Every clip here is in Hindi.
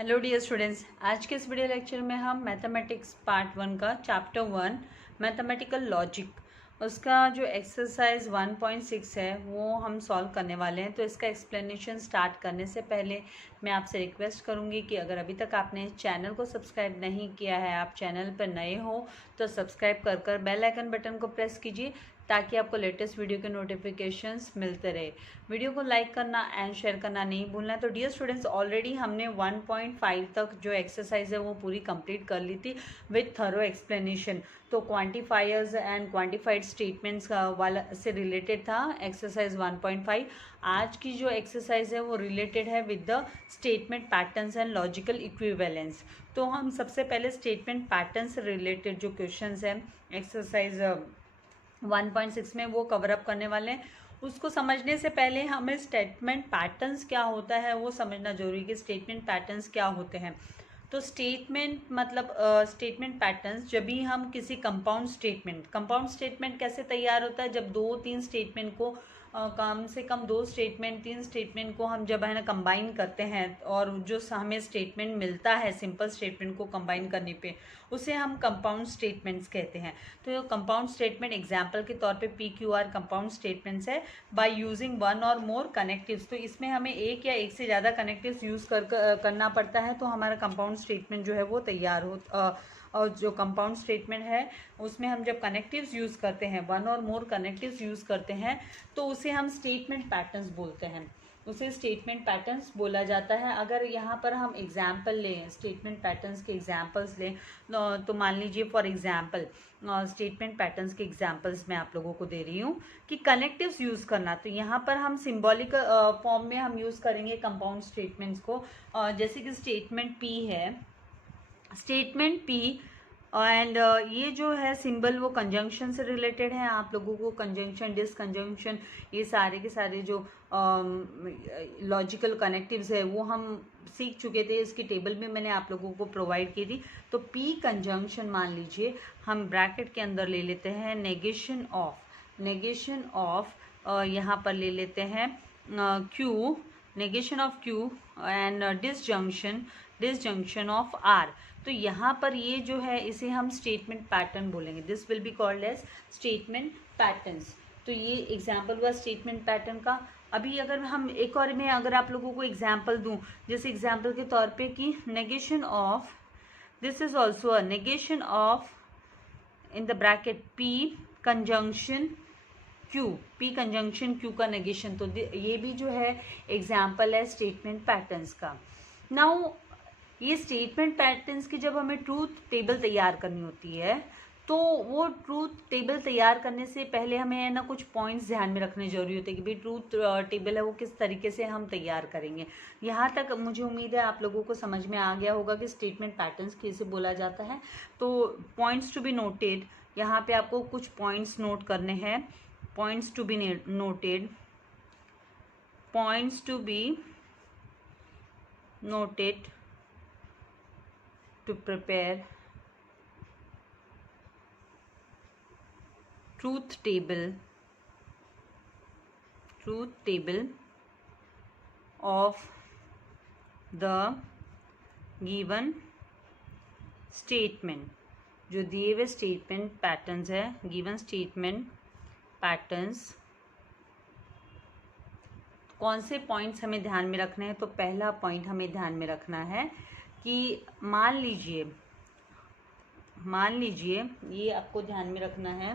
हेलो डियर स्टूडेंट्स, आज के इस वीडियो लेक्चर में हम मैथमेटिक्स पार्ट 1 का चैप्टर 1 मैथमेटिकल लॉजिक उसका जो एक्सरसाइज 1.6 है वो हम सॉल्व करने वाले हैं। तो इसका एक्सप्लेनेशन स्टार्ट करने से पहले मैं आपसे रिक्वेस्ट करूंगी कि अगर अभी तक आपने चैनल को सब्सक्राइब नहीं किया है, आप चैनल पर नए हो तो सब्सक्राइब कर बेल आइकन बटन को प्रेस कीजिए ताकि आपको लेटेस्ट वीडियो के नोटिफिकेशंस मिलते रहे। वीडियो को लाइक करना एंड शेयर करना नहीं भूलना है। तो डियर स्टूडेंट्स, ऑलरेडी हमने 1.5 तक जो एक्सरसाइज है वो पूरी कंप्लीट कर ली थी विथ थरो एक्सप्लेनेशन। तो क्वांटिफायर्स एंड क्वांटिफाइड स्टेटमेंट्स वाला से रिलेटेड था एक्सरसाइज 1.5। आज की जो एक्सरसाइज है वो रिलेटेड है with the statement patterns and logical equivalence. तो हम सबसे पहले स्टेटमेंट पैटर्न से रिलेटेड जो क्वेश्चंस हैं एक्सरसाइज 1.6 में वो कवर अप करने वाले हैं। उसको समझने से पहले हमें स्टेटमेंट पैटर्न्स क्या होता है वो समझना जरूरी है कि स्टेटमेंट पैटर्न्स क्या होते हैं। तो स्टेटमेंट मतलब स्टेटमेंट पैटर्न्स, जब भी हम किसी कंपाउंड स्टेटमेंट कैसे तैयार होता है, जब दो तीन स्टेटमेंट को कम से कम तीन स्टेटमेंट को हम जब है ना कंबाइन करते हैं और जो हमें स्टेटमेंट मिलता है सिंपल स्टेटमेंट को कंबाइन करने पे उसे हम कंपाउंड स्टेटमेंट्स कहते हैं। तो कंपाउंड स्टेटमेंट एग्जाम्पल के तौर पे PQR कंपाउंड स्टेटमेंट्स है बाय यूजिंग वन और मोर कनेक्टिव्स। तो इसमें हमें एक या एक से ज़्यादा कनेक्टिव्स यूज़ करना पड़ता है तो हमारा कंपाउंड स्टेटमेंट जो है वो तैयार हो। और जो कंपाउंड स्टेटमेंट है उसमें हम जब कनेक्टिव्स यूज़ करते हैं, वन और मोर कनेक्टिव्स यूज़ करते हैं तो उसे हम स्टेटमेंट पैटर्न्स बोलते हैं। उसे स्टेटमेंट पैटर्न्स बोला जाता है। अगर यहाँ पर हम एग्जाम्पल लें, स्टेटमेंट पैटर्न्स के एग्जाम्पल्स लें, तो मान लीजिए फॉर एग्जाम्पल स्टेटमेंट पैटर्न्स के एग्जाम्पल्स मैं आप लोगों को दे रही हूँ कि कनेक्टिव्स यूज़ करना। तो यहाँ पर हम सिंबॉलिक फॉर्म में हम यूज़ करेंगे कंपाउंड स्टेटमेंट्स को। जैसे कि स्टेटमेंट P है, स्टेटमेंट P एंड ये जो है सिंबल वो कंजंक्शन से रिलेटेड है। आप लोगों को कंजंक्शन, डिसकंजंक्शन, ये सारे के सारे जो लॉजिकल कनेक्टिव्स है वो हम सीख चुके थे। इसकी टेबल में मैंने आप लोगों को प्रोवाइड की थी। तो P कंजंक्शन मान लीजिए हम ब्रैकेट के अंदर ले लेते हैं नेगेशन ऑफ यहाँ पर ले लेते हैं Q, negation of Q and disjunction of R। तो यहाँ पर ये जो है इसे हम स्टेटमेंट पैटर्न बोलेंगे। This will be called as statement patterns. तो ये एग्जाम्पल हुआ स्टेटमेंट पैटर्न का। अभी अगर हम एक और में अगर आप लोगों को एग्जाम्पल दूं, जैसे एग्जाम्पल के तौर पे कि negation of, this is also a negation of in the bracket P conjunction Q का नेगेशन। तो ये भी जो है एग्जाम्पल है स्टेटमेंट पैटर्न्स का। नाउ ये स्टेटमेंट पैटर्न्स की जब हमें ट्रूथ टेबल तैयार करनी होती है तो वो ट्रूथ टेबल तैयार करने से पहले हमें है ना कुछ पॉइंट्स ध्यान में रखने जरूरी होते हैं कि भाई ट्रूथ टेबल है वो किस तरीके से हम तैयार करेंगे। यहाँ तक मुझे उम्मीद है आप लोगों को समझ में आ गया होगा कि स्टेटमेंट पैटर्न्स कैसे बोला जाता है। तो पॉइंट्स टू बी नोटेड, यहाँ पे आपको कुछ पॉइंट्स नोट करने हैं। Points to be noted, points to be noted to prepare truth table of the given statement। जो दिए हुए स्टेटमेंट पैटर्न्स है, गिवन स्टेटमेंट पैटर्न्स, कौन से पॉइंट्स हमें ध्यान में रखने हैं। तो पहला पॉइंट हमें ध्यान में रखना है कि मान लीजिए ये आपको ध्यान में रखना है।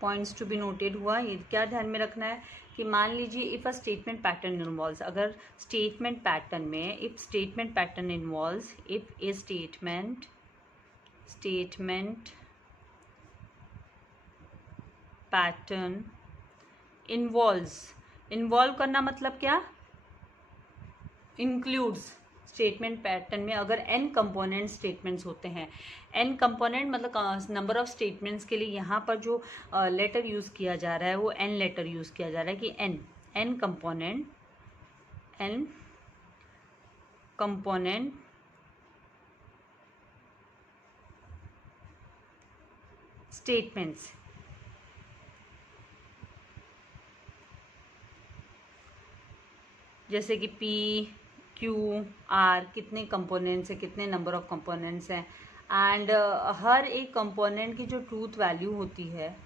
पॉइंट्स टू बी नोटेड हुआ, ये क्या ध्यान में रखना है कि मान लीजिए if a statement pattern involves, अगर स्टेटमेंट पैटर्न में if statement pattern involves, if A statement pattern involve करना मतलब क्या, इंक्लूड्स। स्टेटमेंट पैटर्न में अगर n कंपोनेंट स्टेटमेंट्स होते हैं, n कंपोनेंट मतलब नंबर ऑफ स्टेटमेंट्स के लिए यहाँ पर जो लेटर यूज़ किया जा रहा है वो n लेटर यूज़ किया जा रहा है कि n कंपोनेंट स्टेटमेंट्स, जैसे कि P, क्यू आर कितने कंपोनेंट्स हैं, कितने नंबर ऑफ कंपोनेंट्स हैं, एंड हर एक कंपोनेंट की जो ट्रूथ वैल्यू होती है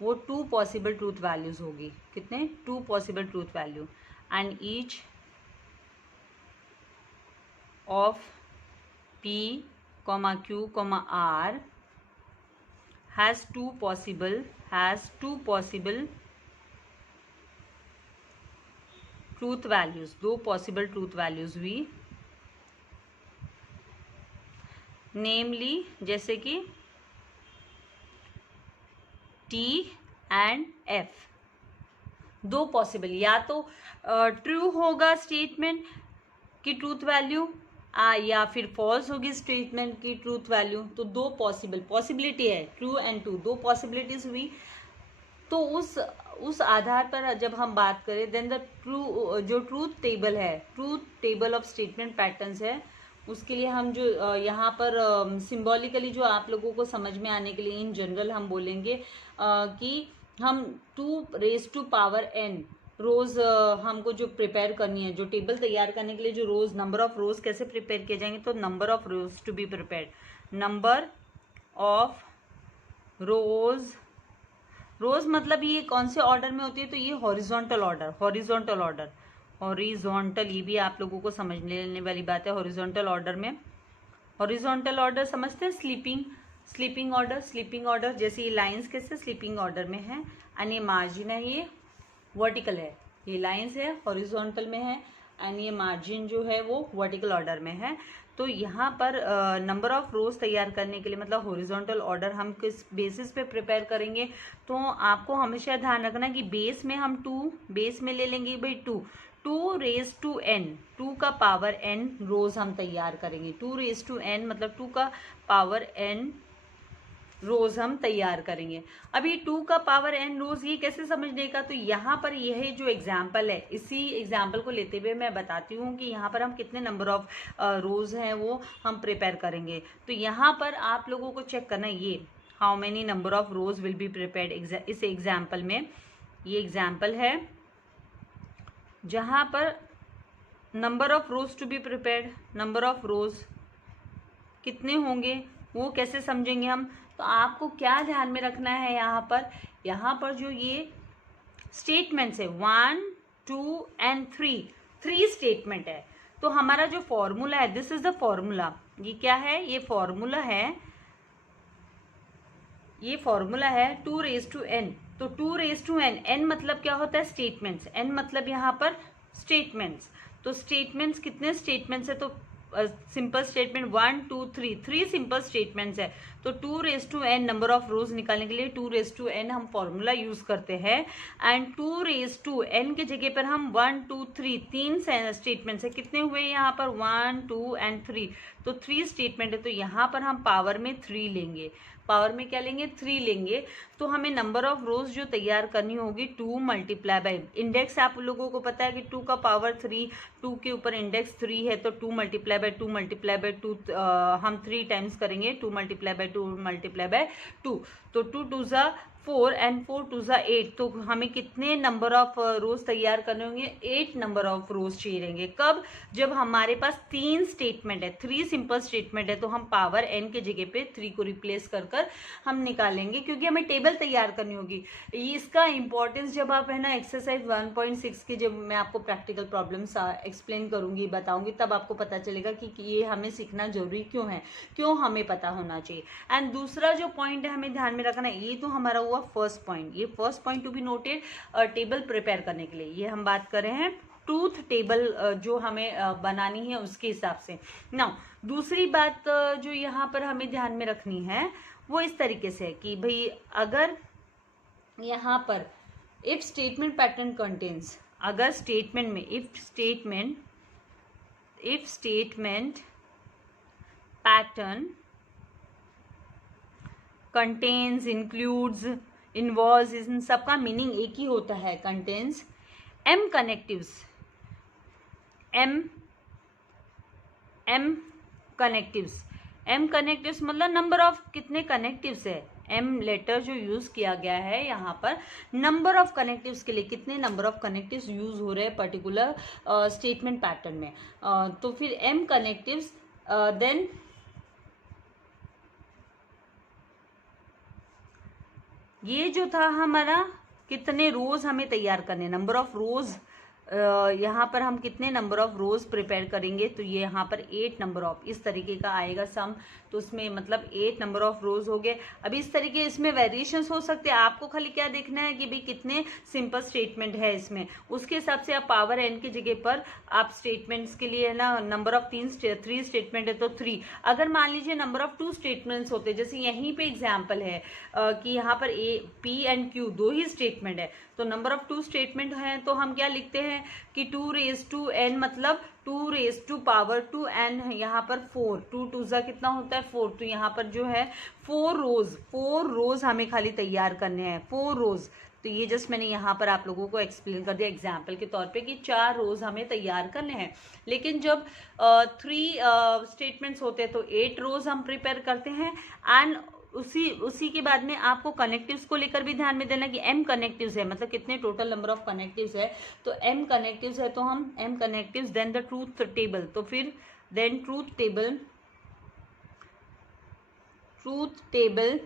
वो 2 पॉसिबल ट्रूथ वैल्यूज होगी। कितने? 2 possible truth value, and each of P, Q, R has two possible truth values, 2 possible truth values हुई, namely जैसे कि T and F, 2 पॉसिबल, या तो ट्रू होगा स्टेटमेंट की ट्रूथ वैल्यू या फिर फॉल्स होगी स्टेटमेंट की ट्रूथ वैल्यू। तो 2 पॉसिबिलिटी है, ट्रू एंड ट्रू, 2 पॉसिबिलिटीज हुई। तो उस आधार पर जब हम बात करें देन द जो ट्रूथ टेबल है, truth table of statement patterns है, उसके लिए हम जो यहाँ पर सिंबॉलिकली जो आप लोगों को समझ में आने के लिए इन जनरल हम बोलेंगे कि हम 2⁴n रोज हमको जो प्रिपेयर करनी है, जो टेबल तैयार करने के लिए जो रोज, नंबर ऑफ रोज कैसे प्रिपेयर किए जाएंगे, तो number of rows to be prepared, number of rows मतलब ये कौन से ऑर्डर में होती है, तो ये हॉरिजॉन्टल ऑर्डर, ये भी आप लोगों को समझ लेने वाली बात है। हॉरिजॉन्टल ऑर्डर में, हॉरिजॉन्टल ऑर्डर समझते हैं, स्लीपिंग ऑर्डर, जैसे ये लाइंस कैसे स्लीपिंग ऑर्डर में है, एंड ये मार्जिन है, ये वर्टिकल है, ये लाइंस है हॉरिजॉन्टल में है, एंड ये मार्जिन जो है वो वर्टिकल ऑर्डर में है। तो यहाँ पर नंबर ऑफ रोज तैयार करने के लिए मतलब हॉरिजॉन्टल ऑर्डर हम किस बेसिस पे प्रिपेयर करेंगे, तो आपको हमेशा ध्यान रखना कि बेस में हम 2 बेस में ले लेंगे भाई 2⁴n, 2 का पावर n रोज हम तैयार करेंगे, 2⁴n मतलब 2 का पावर n रोज हम तैयार करेंगे। अभी 2 का पावर n रोज ये कैसे समझने का, तो यहाँ पर यह जो एग्जाम्पल है, इसी एग्जाम्पल को लेते हुए मैं बताती हूँ कि यहाँ पर हम कितने नंबर ऑफ रोज हैं वो हम प्रिपेयर करेंगे। तो यहाँ पर आप लोगों को चेक करना है, ये how many number of rows will be prepared. इस एग्जाम्पल में, ये एग्जाम्पल है जहाँ पर number of rows to be prepared, number of rows कितने होंगे वो कैसे समझेंगे हम। तो आपको क्या ध्यान में रखना है, यहाँ पर जो ये स्टेटमेंट्स है 1, 2 एंड 3 स्टेटमेंट है। तो हमारा जो फॉर्मूला है, दिस इज द फॉर्मूला, ये क्या है, ये फॉर्मूला है 2⁴n। तो 2⁴n, n मतलब क्या होता है, स्टेटमेंट्स, n मतलब यहाँ पर स्टेटमेंट्स। तो स्टेटमेंट्स कितने स्टेटमेंट्स है, तो सिंपल स्टेटमेंट 1, 2, 3 सिंपल स्टेटमेंट्स है। तो 2⁴n नंबर ऑफ रोज निकालने के लिए 2⁴n हम फॉर्मूला यूज करते हैं, एंड 2⁴n के जगह पर हम 1, 2, 3 स्टेटमेंट्स है। कितने हुए यहाँ पर, 1, 2 एंड 3, तो 3 स्टेटमेंट है। तो यहाँ पर हम पावर में 3 लेंगे, पावर में क्या लेंगे, 3 लेंगे। तो हमें नंबर ऑफ रोज जो तैयार करनी होगी 2 मल्टीप्लाई बाई इंडेक्स, आप लोगों को पता है कि 2 का पावर 3, 2 के ऊपर इंडेक्स 3 है, तो 2 मल्टीप्लाई बाई 2 हम 3 टाइम्स करेंगे, 2 मल्टीप्लाई बाई 2, तो 2 2 ज़ा 4 एंड 4 2 ज़ा 8। तो हमें कितने नंबर ऑफ रोज तैयार करने होंगे, 8 नंबर ऑफ रोज चाहिए रहेंगे। कब, जब हमारे पास 3 स्टेटमेंट है, 3 सिंपल स्टेटमेंट है, तो हम पावर n के जगह पे 3 को रिप्लेस कर हम निकालेंगे, क्योंकि हमें टेबल तैयार करनी होगी। इसका इंपॉर्टेंस जब आप है ना एक्सरसाइज 1.6 की जब मैं आपको प्रैक्टिकल प्रॉब्लम्स एक्सप्लेन करूंगी, बताऊंगी, तब आपको पता चलेगा कि ये हमें सीखना जरूरी क्यों है, क्यों हमें पता होना चाहिए। एंड दूसरा जो पॉइंट है हमें ध्यान में रखना है, ये तो हमारा हुआ फर्स्ट पॉइंट, ये first point two be noted table prepare करने के लिए। ये हम बात कर रहे हैं ट्रूथ टेबल जो हमें बनानी है उसके हिसाब से। नाउ दूसरी बात जो यहाँ पर हमें ध्यान में रखनी है वो इस तरीके से है कि भाई अगर यहाँ पर इफ स्टेटमेंट पैटर्न कंटेन्स, अगर स्टेटमेंट में if statement pattern contains, includes, involves, इन सबका मीनिंग एक ही होता है, contains m connectives, m connectives मतलब नंबर ऑफ कितने कनेक्टिव्स है, एम लेटर जो यूज़ किया गया है यहाँ पर नंबर ऑफ कनेक्टिव्स के लिए, कितने नंबर ऑफ कनेक्टिव्स यूज़ हो रहे हैं पर्टिकुलर स्टेटमेंट पैटर्न में। तो फिर एम कनेक्टिव्स, देन ये जो था हमारा कितने रोज हमें तैयार करने, नंबर ऑफ रोज, यहाँ पर हम कितने नंबर ऑफ रोज प्रिपेयर करेंगे, तो ये यहाँ पर 8 नंबर ऑफ, इस तरीके का आएगा सम, तो उसमें मतलब 8 नंबर ऑफ रोज हो गए। अभी इस तरीके इसमें वेरिएशंस हो सकते हैं, आपको खाली क्या देखना है कि भाई कितने सिंपल स्टेटमेंट है इसमें, उसके हिसाब से आप पावर एन की जगह पर आप स्टेटमेंट्स के लिए है ना, नंबर ऑफ 3 स्टेटमेंट है तो 3। अगर मान लीजिए नंबर ऑफ 2 स्टेटमेंट्स होते, जैसे यहीं पे एग्जाम्पल है कि यहाँ पर A P and Q 2 he statement है, तो नंबर ऑफ 2 स्टेटमेंट है तो हम क्या लिखते हैं कि 2 रेज टू एन, मतलब 2 रेज टू पावर 2 एन, यहाँ पर 4, 2 टू ज़ा कितना होता है 4, तो यहाँ पर जो है 4 रोज हमें खाली तैयार करने हैं, 4 रोज। तो ये जस्ट मैंने यहाँ पर आप लोगों को एक्सप्लेन कर दिया एग्जाम्पल के तौर पे कि 4 रोज हमें तैयार करने हैं। लेकिन जब 3 स्टेटमेंट्स होते हैं तो 8 रोज हम प्रिपेयर करते हैं। एंड उसी के बाद में आपको कनेक्टिव्स को लेकर भी ध्यान में देना कि एम कनेक्टिव्स है, मतलब कितने टोटल नंबर ऑफ कनेक्टिव्स है, तो एम कनेक्टिव्स है तो हम M connectives then the truth table, तो फिर then truth table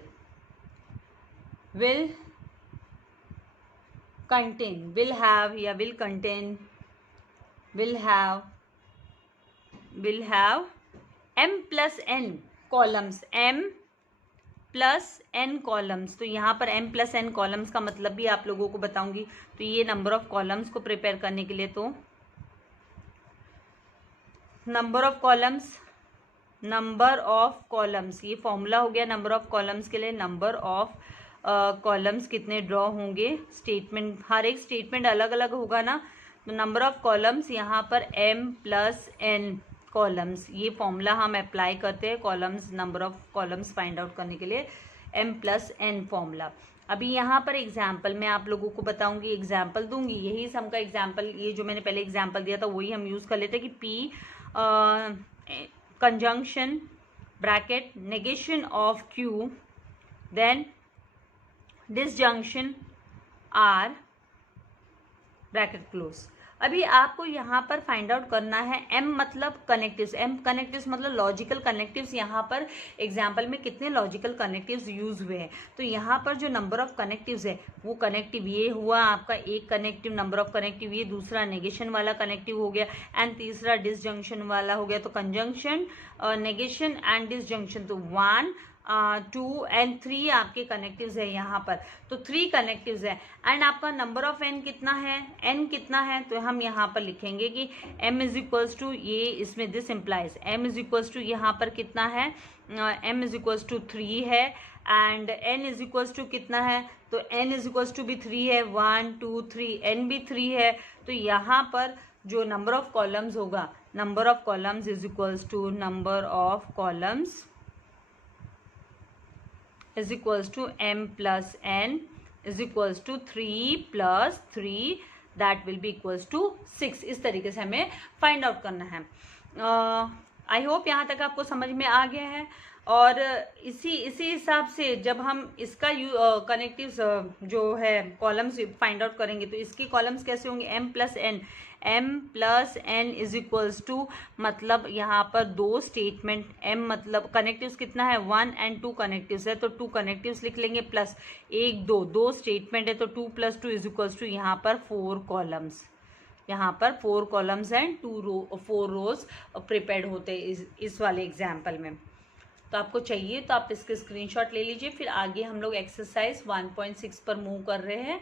will contain, will have या will contain, will have m plus n columns, m plus n columns. तो यहाँ पर m प्लस n कॉलम्स का मतलब भी आप लोगों को बताऊंगी। तो ये नंबर ऑफ कॉलम्स को प्रिपेयर करने के लिए, तो नंबर ऑफ कॉलम्स ये फॉर्मूला हो गया नंबर ऑफ कॉलम्स के लिए। नंबर ऑफ कॉलम्स कितने ड्रॉ होंगे, स्टेटमेंट हर एक स्टेटमेंट अलग अलग होगा ना, तो नंबर ऑफ कॉलम्स यहाँ पर m प्लस n कॉलम्स, ये फॉर्मूला हम अप्लाई करते हैं columns, number of columns find out करने के लिए, m प्लस n फॉर्मूला। अभी यहाँ पर एग्जाम्पल मैं आप लोगों को बताऊंगी, एग्जाम्पल दूंगी, यही सम का एग्जाम्पल, ये जो मैंने पहले एग्जाम्पल दिया था वही हम यूज़ कर लेते हैं कि p conjunction bracket negation of q then disjunction r bracket close. अभी आपको यहाँ पर फाइंड आउट करना है m मतलब कनेक्टिव्स, m कनेक्टिव्स मतलब लॉजिकल कनेक्टिव्स, यहाँ पर एग्जाम्पल में कितने लॉजिकल कनेक्टिव्स यूज हुए हैं। तो यहाँ पर जो नंबर ऑफ कनेक्टिव्स है वो कनेक्टिव ये हुआ आपका एक कनेक्टिव, नंबर ऑफ कनेक्टिव ये, दूसरा नेगेशन वाला कनेक्टिव हो गया, एंड तीसरा डिसजंक्शन वाला हो गया। तो कंजंक्शन, नेगेशन एंड डिसजंक्शन, तो 1 2 एंड 3 आपके कनेक्टिव्स है यहाँ पर, तो 3 कनेक्टिव्स है। एंड आपका नंबर ऑफ n कितना है, n कितना है, तो हम यहाँ पर लिखेंगे कि m इज इक्वल्स टू, ये इसमें this implies m is equals to यहाँ पर कितना है, m इज इक्वल्स टू 3 है, and n is equals to कितना है, तो n इज इक्वल्स टू भी 3 है, 1 2 3, n भी 3 है। तो यहाँ पर जो नंबर ऑफ कॉलम्स होगा, number of columns is equals to number of columns is equals to m plus n is equals to 3 plus 3 that will be equals to 6। इस तरीके से हमें फाइंड आउट करना है। आई होप यहाँ तक आपको समझ में आ गया है। और इसी हिसाब से जब हम इसका कनेक्टिव्स जो है कॉलम्स फाइंड आउट करेंगे, तो इसके कॉलम्स कैसे होंगे, m plus n is equals to, मतलब यहाँ पर 2 स्टेटमेंट, m मतलब कनेक्टिव्स कितना है 1 एंड 2 कनेक्टिव्स है, तो 2 कनेक्टिव्स लिख लेंगे, प्लस 1 2 स्टेटमेंट है, तो 2 + 2 इज इक्वल्स टू यहाँ पर 4 कॉलम्स, यहाँ पर 4 कॉलम्स एंड 4 रोज प्रिपेयर्ड होते हैं इस वाले एग्जाम्पल में। तो आपको चाहिए तो आप इसके स्क्रीनशॉट ले लीजिए। फिर आगे हम लोग एक्सरसाइज 1.6 पर मूव कर रहे हैं।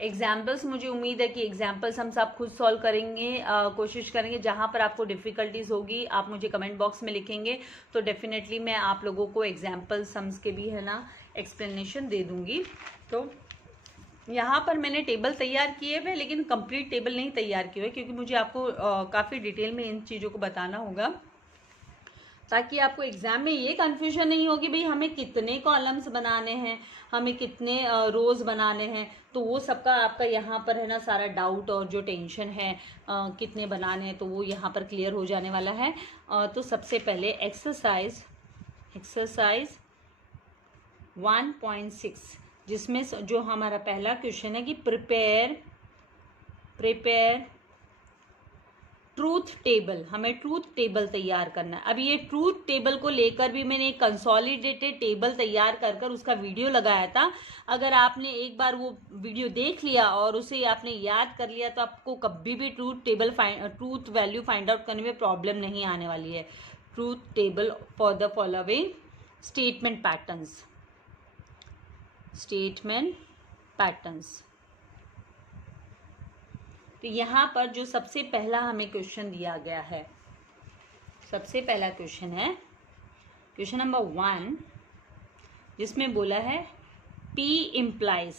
एग्जाम्पल्स, मुझे उम्मीद है कि एग्जाम्पल्स हम सब खुद सॉल्व करेंगे, कोशिश करेंगे। जहाँ पर आपको डिफ़िकल्टीज होगी आप मुझे कमेंट बॉक्स में लिखेंगे, तो डेफिनेटली मैं आप लोगों को एग्जाम्पल सम्स के भी है ना एक्सप्लेनेशन दे दूँगी। तो यहाँ पर मैंने टेबल तैयार किए हुए, लेकिन कंप्लीट टेबल नहीं तैयार किए हुए, क्योंकि मुझे आपको काफ़ी डिटेल में इन चीज़ों को बताना होगा। ताकि आपको एग्जाम में ये कंफ्यूजन नहीं होगी भाई हमें कितने कॉलम्स बनाने हैं, हमें कितने रोज बनाने हैं। तो वो सबका आपका यहाँ पर है ना सारा डाउट और जो टेंशन है कितने बनाने हैं तो वो यहाँ पर क्लियर हो जाने वाला है। तो सबसे पहले एक्सरसाइज 1.6 जिसमें जो हमारा पहला क्वेश्चन है कि प्रिपेयर ट्रूथ टेबल, हमें ट्रूथ टेबल तैयार करना है। अब ये ट्रूथ टेबल को लेकर भी मैंने एक कंसोलिडेटेड टेबल तैयार कर उसका वीडियो लगाया था। अगर आपने एक बार वो वीडियो देख लिया और उसे आपने याद कर लिया तो आपको कभी भी ट्रूथ वैल्यू फाइंड आउट करने में प्रॉब्लम नहीं आने वाली है। Truth table for the following statement patterns. तो यहाँ पर जो सबसे पहला हमें क्वेश्चन दिया गया है, सबसे पहला क्वेश्चन है क्वेश्चन नंबर 1, जिसमें बोला है P implies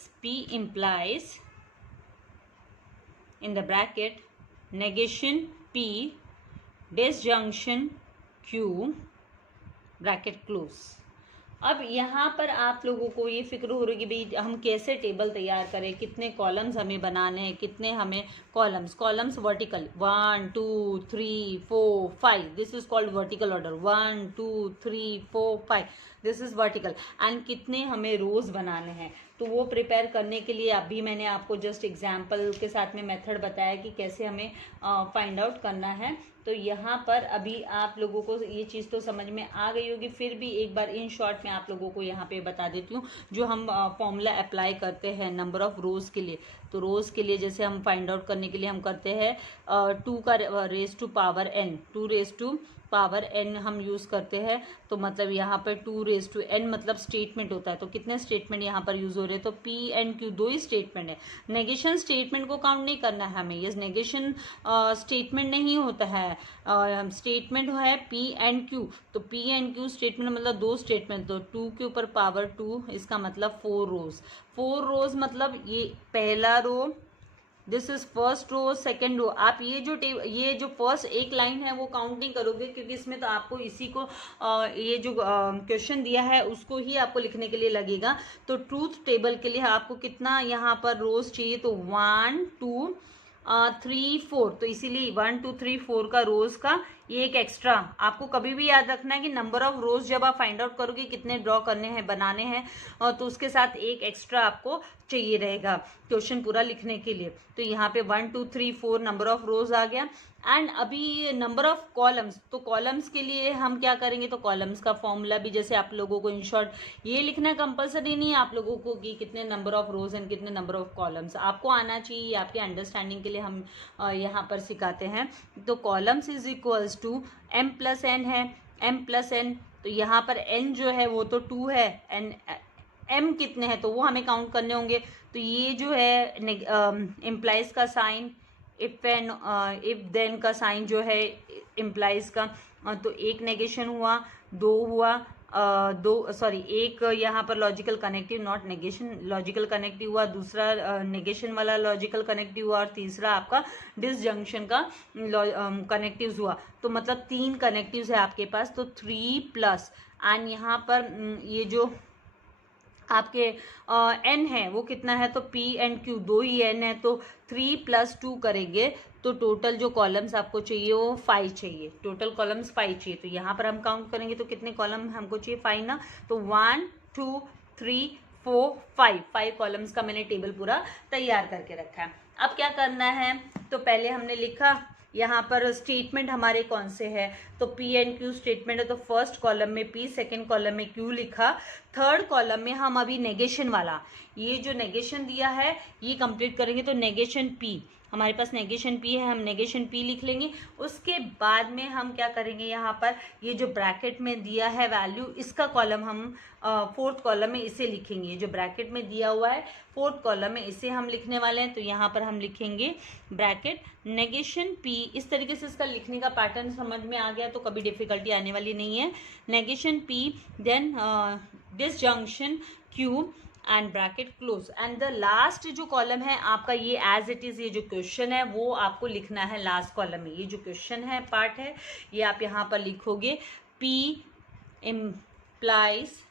in the bracket negation P disjunction Q bracket close. अब यहाँ पर आप लोगों को ये फिक्र हो रही है कि भाई हम कैसे टेबल तैयार करें, कितने कॉलम्स हमें बनाने हैं, कितने हमें columns vertical 1 2 3 4 5, this is called vertical order 1 2 3 4 5, this is vertical. And कितने हमें रोज बनाने हैं तो वो प्रिपेयर करने के लिए अभी मैंने आपको जस्ट एग्जाम्पल के साथ में मेथड बताया कि कैसे हमें फाइंड आउट करना है। तो यहाँ पर अभी आप लोगों को ये चीज़ तो समझ में आ गई होगी, फिर भी एक बार इन शॉर्ट में आप लोगों को यहाँ पे बता देती हूँ जो हम फॉर्मूला अप्लाई करते हैं नंबर ऑफ रोज़ के लिए। तो रोज़ के लिए जैसे हम फाइंड आउट करने के लिए हम करते हैं 2 का raise to power n, 2 raise to power n हम यूज़ करते हैं। तो मतलब यहाँ पर 2 रेज टू n मतलब स्टेटमेंट होता है। तो कितने स्टेटमेंट यहाँ पर यूज़ हो रहे हैं, तो P and Q 2 he statement है। नेगेशन स्टेटमेंट को काउंट नहीं करना है हमें, ये नेगेशन स्टेटमेंट नहीं होता है, स्टेटमेंट है P एंड Q। तो P एंड Q स्टेटमेंट मतलब 2 स्टेटमेंट, तो 2 के ऊपर पावर 2, इसका मतलब 4 रोज मतलब ये पहला row, this is first row, second row. आप ये जो फर्स्ट एक लाइन है वो काउंट नहीं करोगे क्योंकि इसमें तो आपको इसी को ये जो क्वेश्चन दिया है उसको ही आपको लिखने के लिए लगेगा। तो ट्रूथ टेबल के लिए आपको कितना यहाँ पर रोज चाहिए, तो 1 2 3 4, तो इसीलिए 1 2 3 4 का रोज का ये एक एक्स्ट्रा। आपको कभी भी याद रखना है कि नंबर ऑफ रोज जब आप फाइंड आउट करोगे कितने ड्रॉ करने हैं, बनाने हैं, और तो उसके साथ एक एक्स्ट्रा आपको चाहिए रहेगा क्वेश्चन पूरा लिखने के लिए। तो यहाँ पे 1 2 3 4 नंबर ऑफ रोज आ गया। एंड अभी नंबर ऑफ कॉलम्स, तो कॉलम्स के लिए हम क्या करेंगे, तो कॉलम्स का फॉर्मूला भी जैसे आप लोगों को इन शॉर्ट ये लिखना कंपलसरी नहीं है आप लोगों को कि कितने नंबर ऑफ रोज एंड कितने नंबर ऑफ कॉलम्स आपको आना चाहिए, आपके अंडरस्टैंडिंग के लिए हम यहाँ पर सिखाते हैं। तो columns is equals to m plus n है, m प्लस n, तो यहाँ पर n जो है वो तो 2 है, n m कितने हैं तो वो हमें काउंट करने होंगे। तो ये जो है इम्प्लाइज का साइन, इफ देन का साइन जो है इम्प्लाइज का, तो एक नेगेशन हुआ, एक यहाँ पर logical connective, not negation, logical connective हुआ, दूसरा नेगेशन वाला लॉजिकल कनेक्टिव हुआ, और तीसरा आपका डिसजंक्शन का कनेक्टिव हुआ। तो मतलब 3 कनेक्टिव्स है आपके पास, तो 3 प्लस एंड यहाँ पर ये जो आपके n है वो कितना है, तो P and Q 2 he n है, तो 3 प्लस 2 करेंगे तो टोटल जो कॉलम्स आपको चाहिए वो 5 चाहिए, टोटल कॉलम्स 5 चाहिए। तो यहाँ पर हम काउंट करेंगे तो कितने कॉलम हमको चाहिए, 5 ना, तो 1 2 3 4 5 कॉलम्स का मैंने टेबल पूरा तैयार करके रखा है। अब क्या करना है, तो पहले हमने लिखा यहाँ पर स्टेटमेंट हमारे कौन से है, तो P एंड Q स्टेटमेंट है, तो फर्स्ट कॉलम में P, सेकंड कॉलम में Q लिखा, थर्ड कॉलम में हम अभी नेगेशन वाला, ये जो नेगेशन दिया है ये कंप्लीट करेंगे। तो नेगेशन P, हमारे पास नेगेशन P है, हम नेगेशन P लिख लेंगे। उसके बाद में हम क्या करेंगे, यहाँ पर ये जो ब्रैकेट में दिया है वैल्यू, इसका कॉलम हम फोर्थ कॉलम में इसे लिखेंगे, जो ब्रैकेट में दिया हुआ है फोर्थ कॉलम में इसे हम लिखने वाले हैं। तो यहाँ पर हम लिखेंगे ब्रैकेट नेगेशन P, इस तरीके से इसका लिखने का पैटर्न समझ में आ गया तो कभी डिफिकल्टी आने वाली नहीं है। Negation P, then disjunction Q and bracket close, and the last जो कॉलम है आपका ये एज इट इज, ये जो क्वेश्चन है वो आपको लिखना है लास्ट कॉलम में। ये जो क्वेश्चन है पार्ट है ये आप यहाँ पर लिखोगे P implies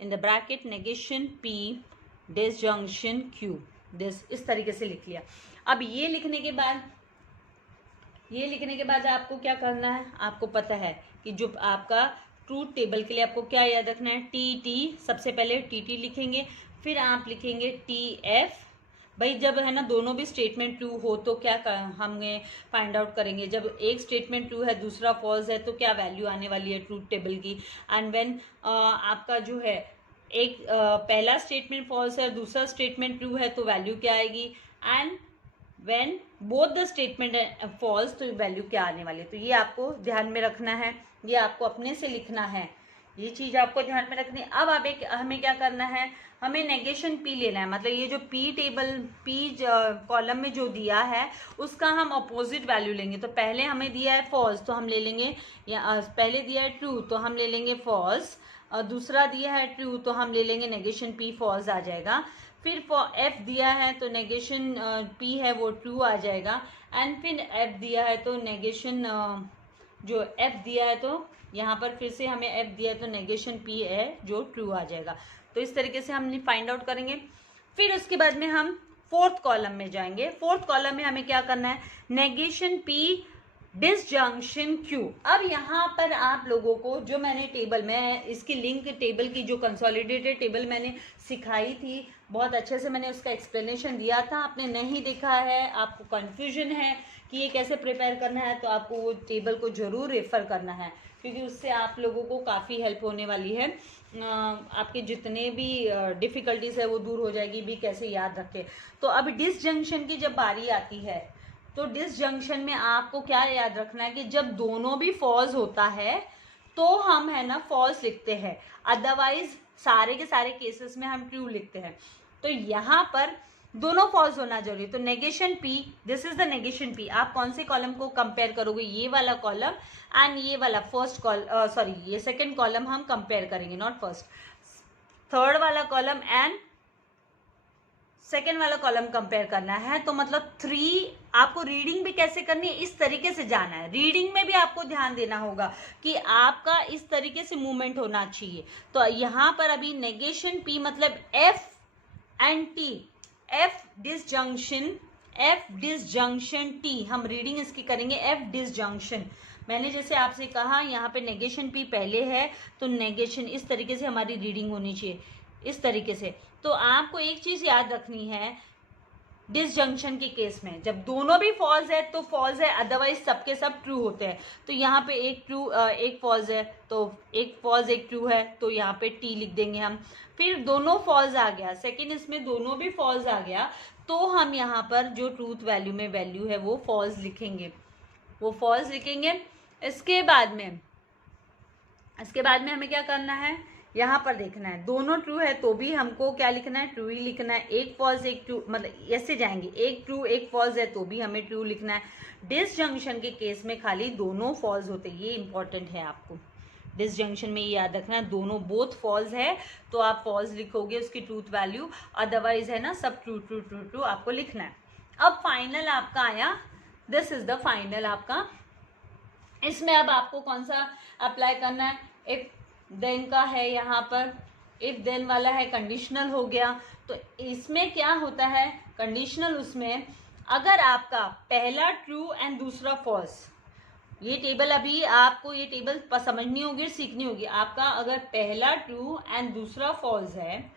in the bracket negation P disjunction Q, this इस तरीके से लिख लिया। अब ये लिखने के बाद आपको क्या करना है, आपको पता है कि जो आपका ट्रूथ टेबल के लिए आपको क्या याद रखना है, टी, सबसे पहले टी लिखेंगे, फिर आप लिखेंगे TF। भाई जब है ना दोनों भी स्टेटमेंट ट्रू हो तो क्या हमें फाइंड आउट करेंगे, जब एक स्टेटमेंट ट्रू है दूसरा फॉल्स है तो क्या वैल्यू आने वाली है ट्रूथ टेबल की। एंड व्हेन आपका जो है एक पहला स्टेटमेंट फॉल्स है दूसरा स्टेटमेंट ट्रू है तो वैल्यू क्या आएगी, and when both the statement false तो वैल्यू क्या आने वाली है। तो ये आपको ध्यान में रखना है, ये आपको अपने से लिखना है, ये चीज़ आपको ध्यान में रखनी है। अब हमें क्या करना है, हमें नेगेशन P लेना है, मतलब ये जो P कॉलम में जो दिया है उसका हम अपोजिट वैल्यू लेंगे। तो पहले हमें दिया है फॉल्स तो हम ले लेंगे, या पहले दिया है ट्रू तो हम ले लेंगे फॉल्स, दूसरा दिया है ट्रू तो हम ले लेंगे नेगेशन P फॉल्स आ जाएगा। फिर F दिया है तो नेगेशन P है वो ट्रू आ जाएगा, एंड फिर F दिया है तो नेगेशन जो F दिया है तो यहाँ पर फिर से हमें F दिया है तो नेगेशन P है जो ट्रू आ जाएगा। तो इस तरीके से हम फाइंड आउट करेंगे। फिर उसके बाद में हम फोर्थ कॉलम में जाएंगे। फोर्थ कॉलम में हमें क्या करना है, नेगेशन P डिसजंक्शन Q। अब यहाँ पर आप लोगों को जो मैंने टेबल में इसकी लिंक टेबल की जो कंसोलिडेटेड टेबल मैंने सिखाई थी, बहुत अच्छे से मैंने उसका एक्सप्लेनेशन दिया था, आपने नहीं देखा है, आपको कन्फ्यूजन है कि ये कैसे प्रिपेयर करना है, तो आपको वो टेबल को ज़रूर रेफ़र करना है, क्योंकि उससे आप लोगों को काफ़ी हेल्प होने वाली है। आपके जितने भी डिफ़िकल्टीज़ है वो दूर हो जाएगी भी, कैसे याद रखें। तो अब डिसजंक्शन की जब बारी आती है तो डिसजंक्शन में आपको क्या याद रखना है कि जब दोनों भी फॉल्स होता है तो हम है ना फॉल्स लिखते हैं, अदरवाइज सारे के सारे केसेस में हम ट्रू लिखते हैं। तो यहाँ पर दोनों फॉल्स होना जरूरी। तो negation P, this is the negation P। आप कौन से कॉलम को कंपेयर करोगे, ये वाला कॉलम एंड ये वाला ये सेकंड कॉलम हम कंपेयर करेंगे, नॉट फर्स्ट, थर्ड वाला कॉलम एंड सेकेंड वाला कॉलम कंपेयर करना है। तो मतलब 3 आपको रीडिंग भी कैसे करनी है, इस तरीके से जाना है। रीडिंग में भी आपको ध्यान देना होगा कि आपका इस तरीके से मूवमेंट होना चाहिए। तो यहाँ पर अभी नेगेशन P मतलब F and T, F disjunction T, हम रीडिंग इसकी करेंगे F डिसजंक्शन। मैंने जैसे आपसे कहा यहाँ पे नेगेशन P पहले है तो नेगेशन, इस तरीके से हमारी रीडिंग होनी चाहिए, इस तरीके से। तो आपको एक चीज याद रखनी है, डिसजंक्शन के केस में जब दोनों भी फॉल्स है तो फॉल्स है, अदरवाइज सबके सब ट्रू होते हैं। तो यहाँ पे एक फॉल्स है तो एक फॉल्स एक ट्रू है, तो यहाँ पे T लिख देंगे हम। फिर दोनों फॉल्स आ गया, सेकंड इसमें दोनों भी फॉल्स आ गया, तो हम यहाँ पर जो ट्रूथ वैल्यू में वैल्यू है वो फॉल्स लिखेंगे, इसके बाद में हमें क्या करना है, यहाँ पर देखना है दोनों ट्रू है तो भी हमको क्या लिखना है, ट्रू ही लिखना है। एक फॉल्स एक ट्रू, मतलब ऐसे जाएंगे, एक ट्रू एक फॉल्स है तो भी हमें ट्रू लिखना है। डिसजंक्शन के केस में खाली दोनों फॉल्स होते हैं, ये इंपॉर्टेंट है आपको डिसजंक्शन में ये याद रखना है, दोनों बोथ फॉल्स है तो आप फॉल्स लिखोगे उसकी ट्रूथ वैल्यू, अदरवाइज है ना सब ट्रू ट्रू ट्रू ट्रू आपको लिखना है। अब फाइनल आपका आया, दिस इज द फाइनल आपका। इसमें अब आपको कौन सा अप्लाई करना है, इफ देन का है, यहाँ पर इफ देन वाला है, कंडीशनल हो गया। तो इसमें क्या होता है कंडीशनल, उसमें अगर आपका पहला ट्रू एंड दूसरा फॉल्स, ये टेबल अभी आपको ये टेबल समझनी होगी, सीखनी होगी। आपका अगर पहला ट्रू एंड दूसरा फॉल्स है,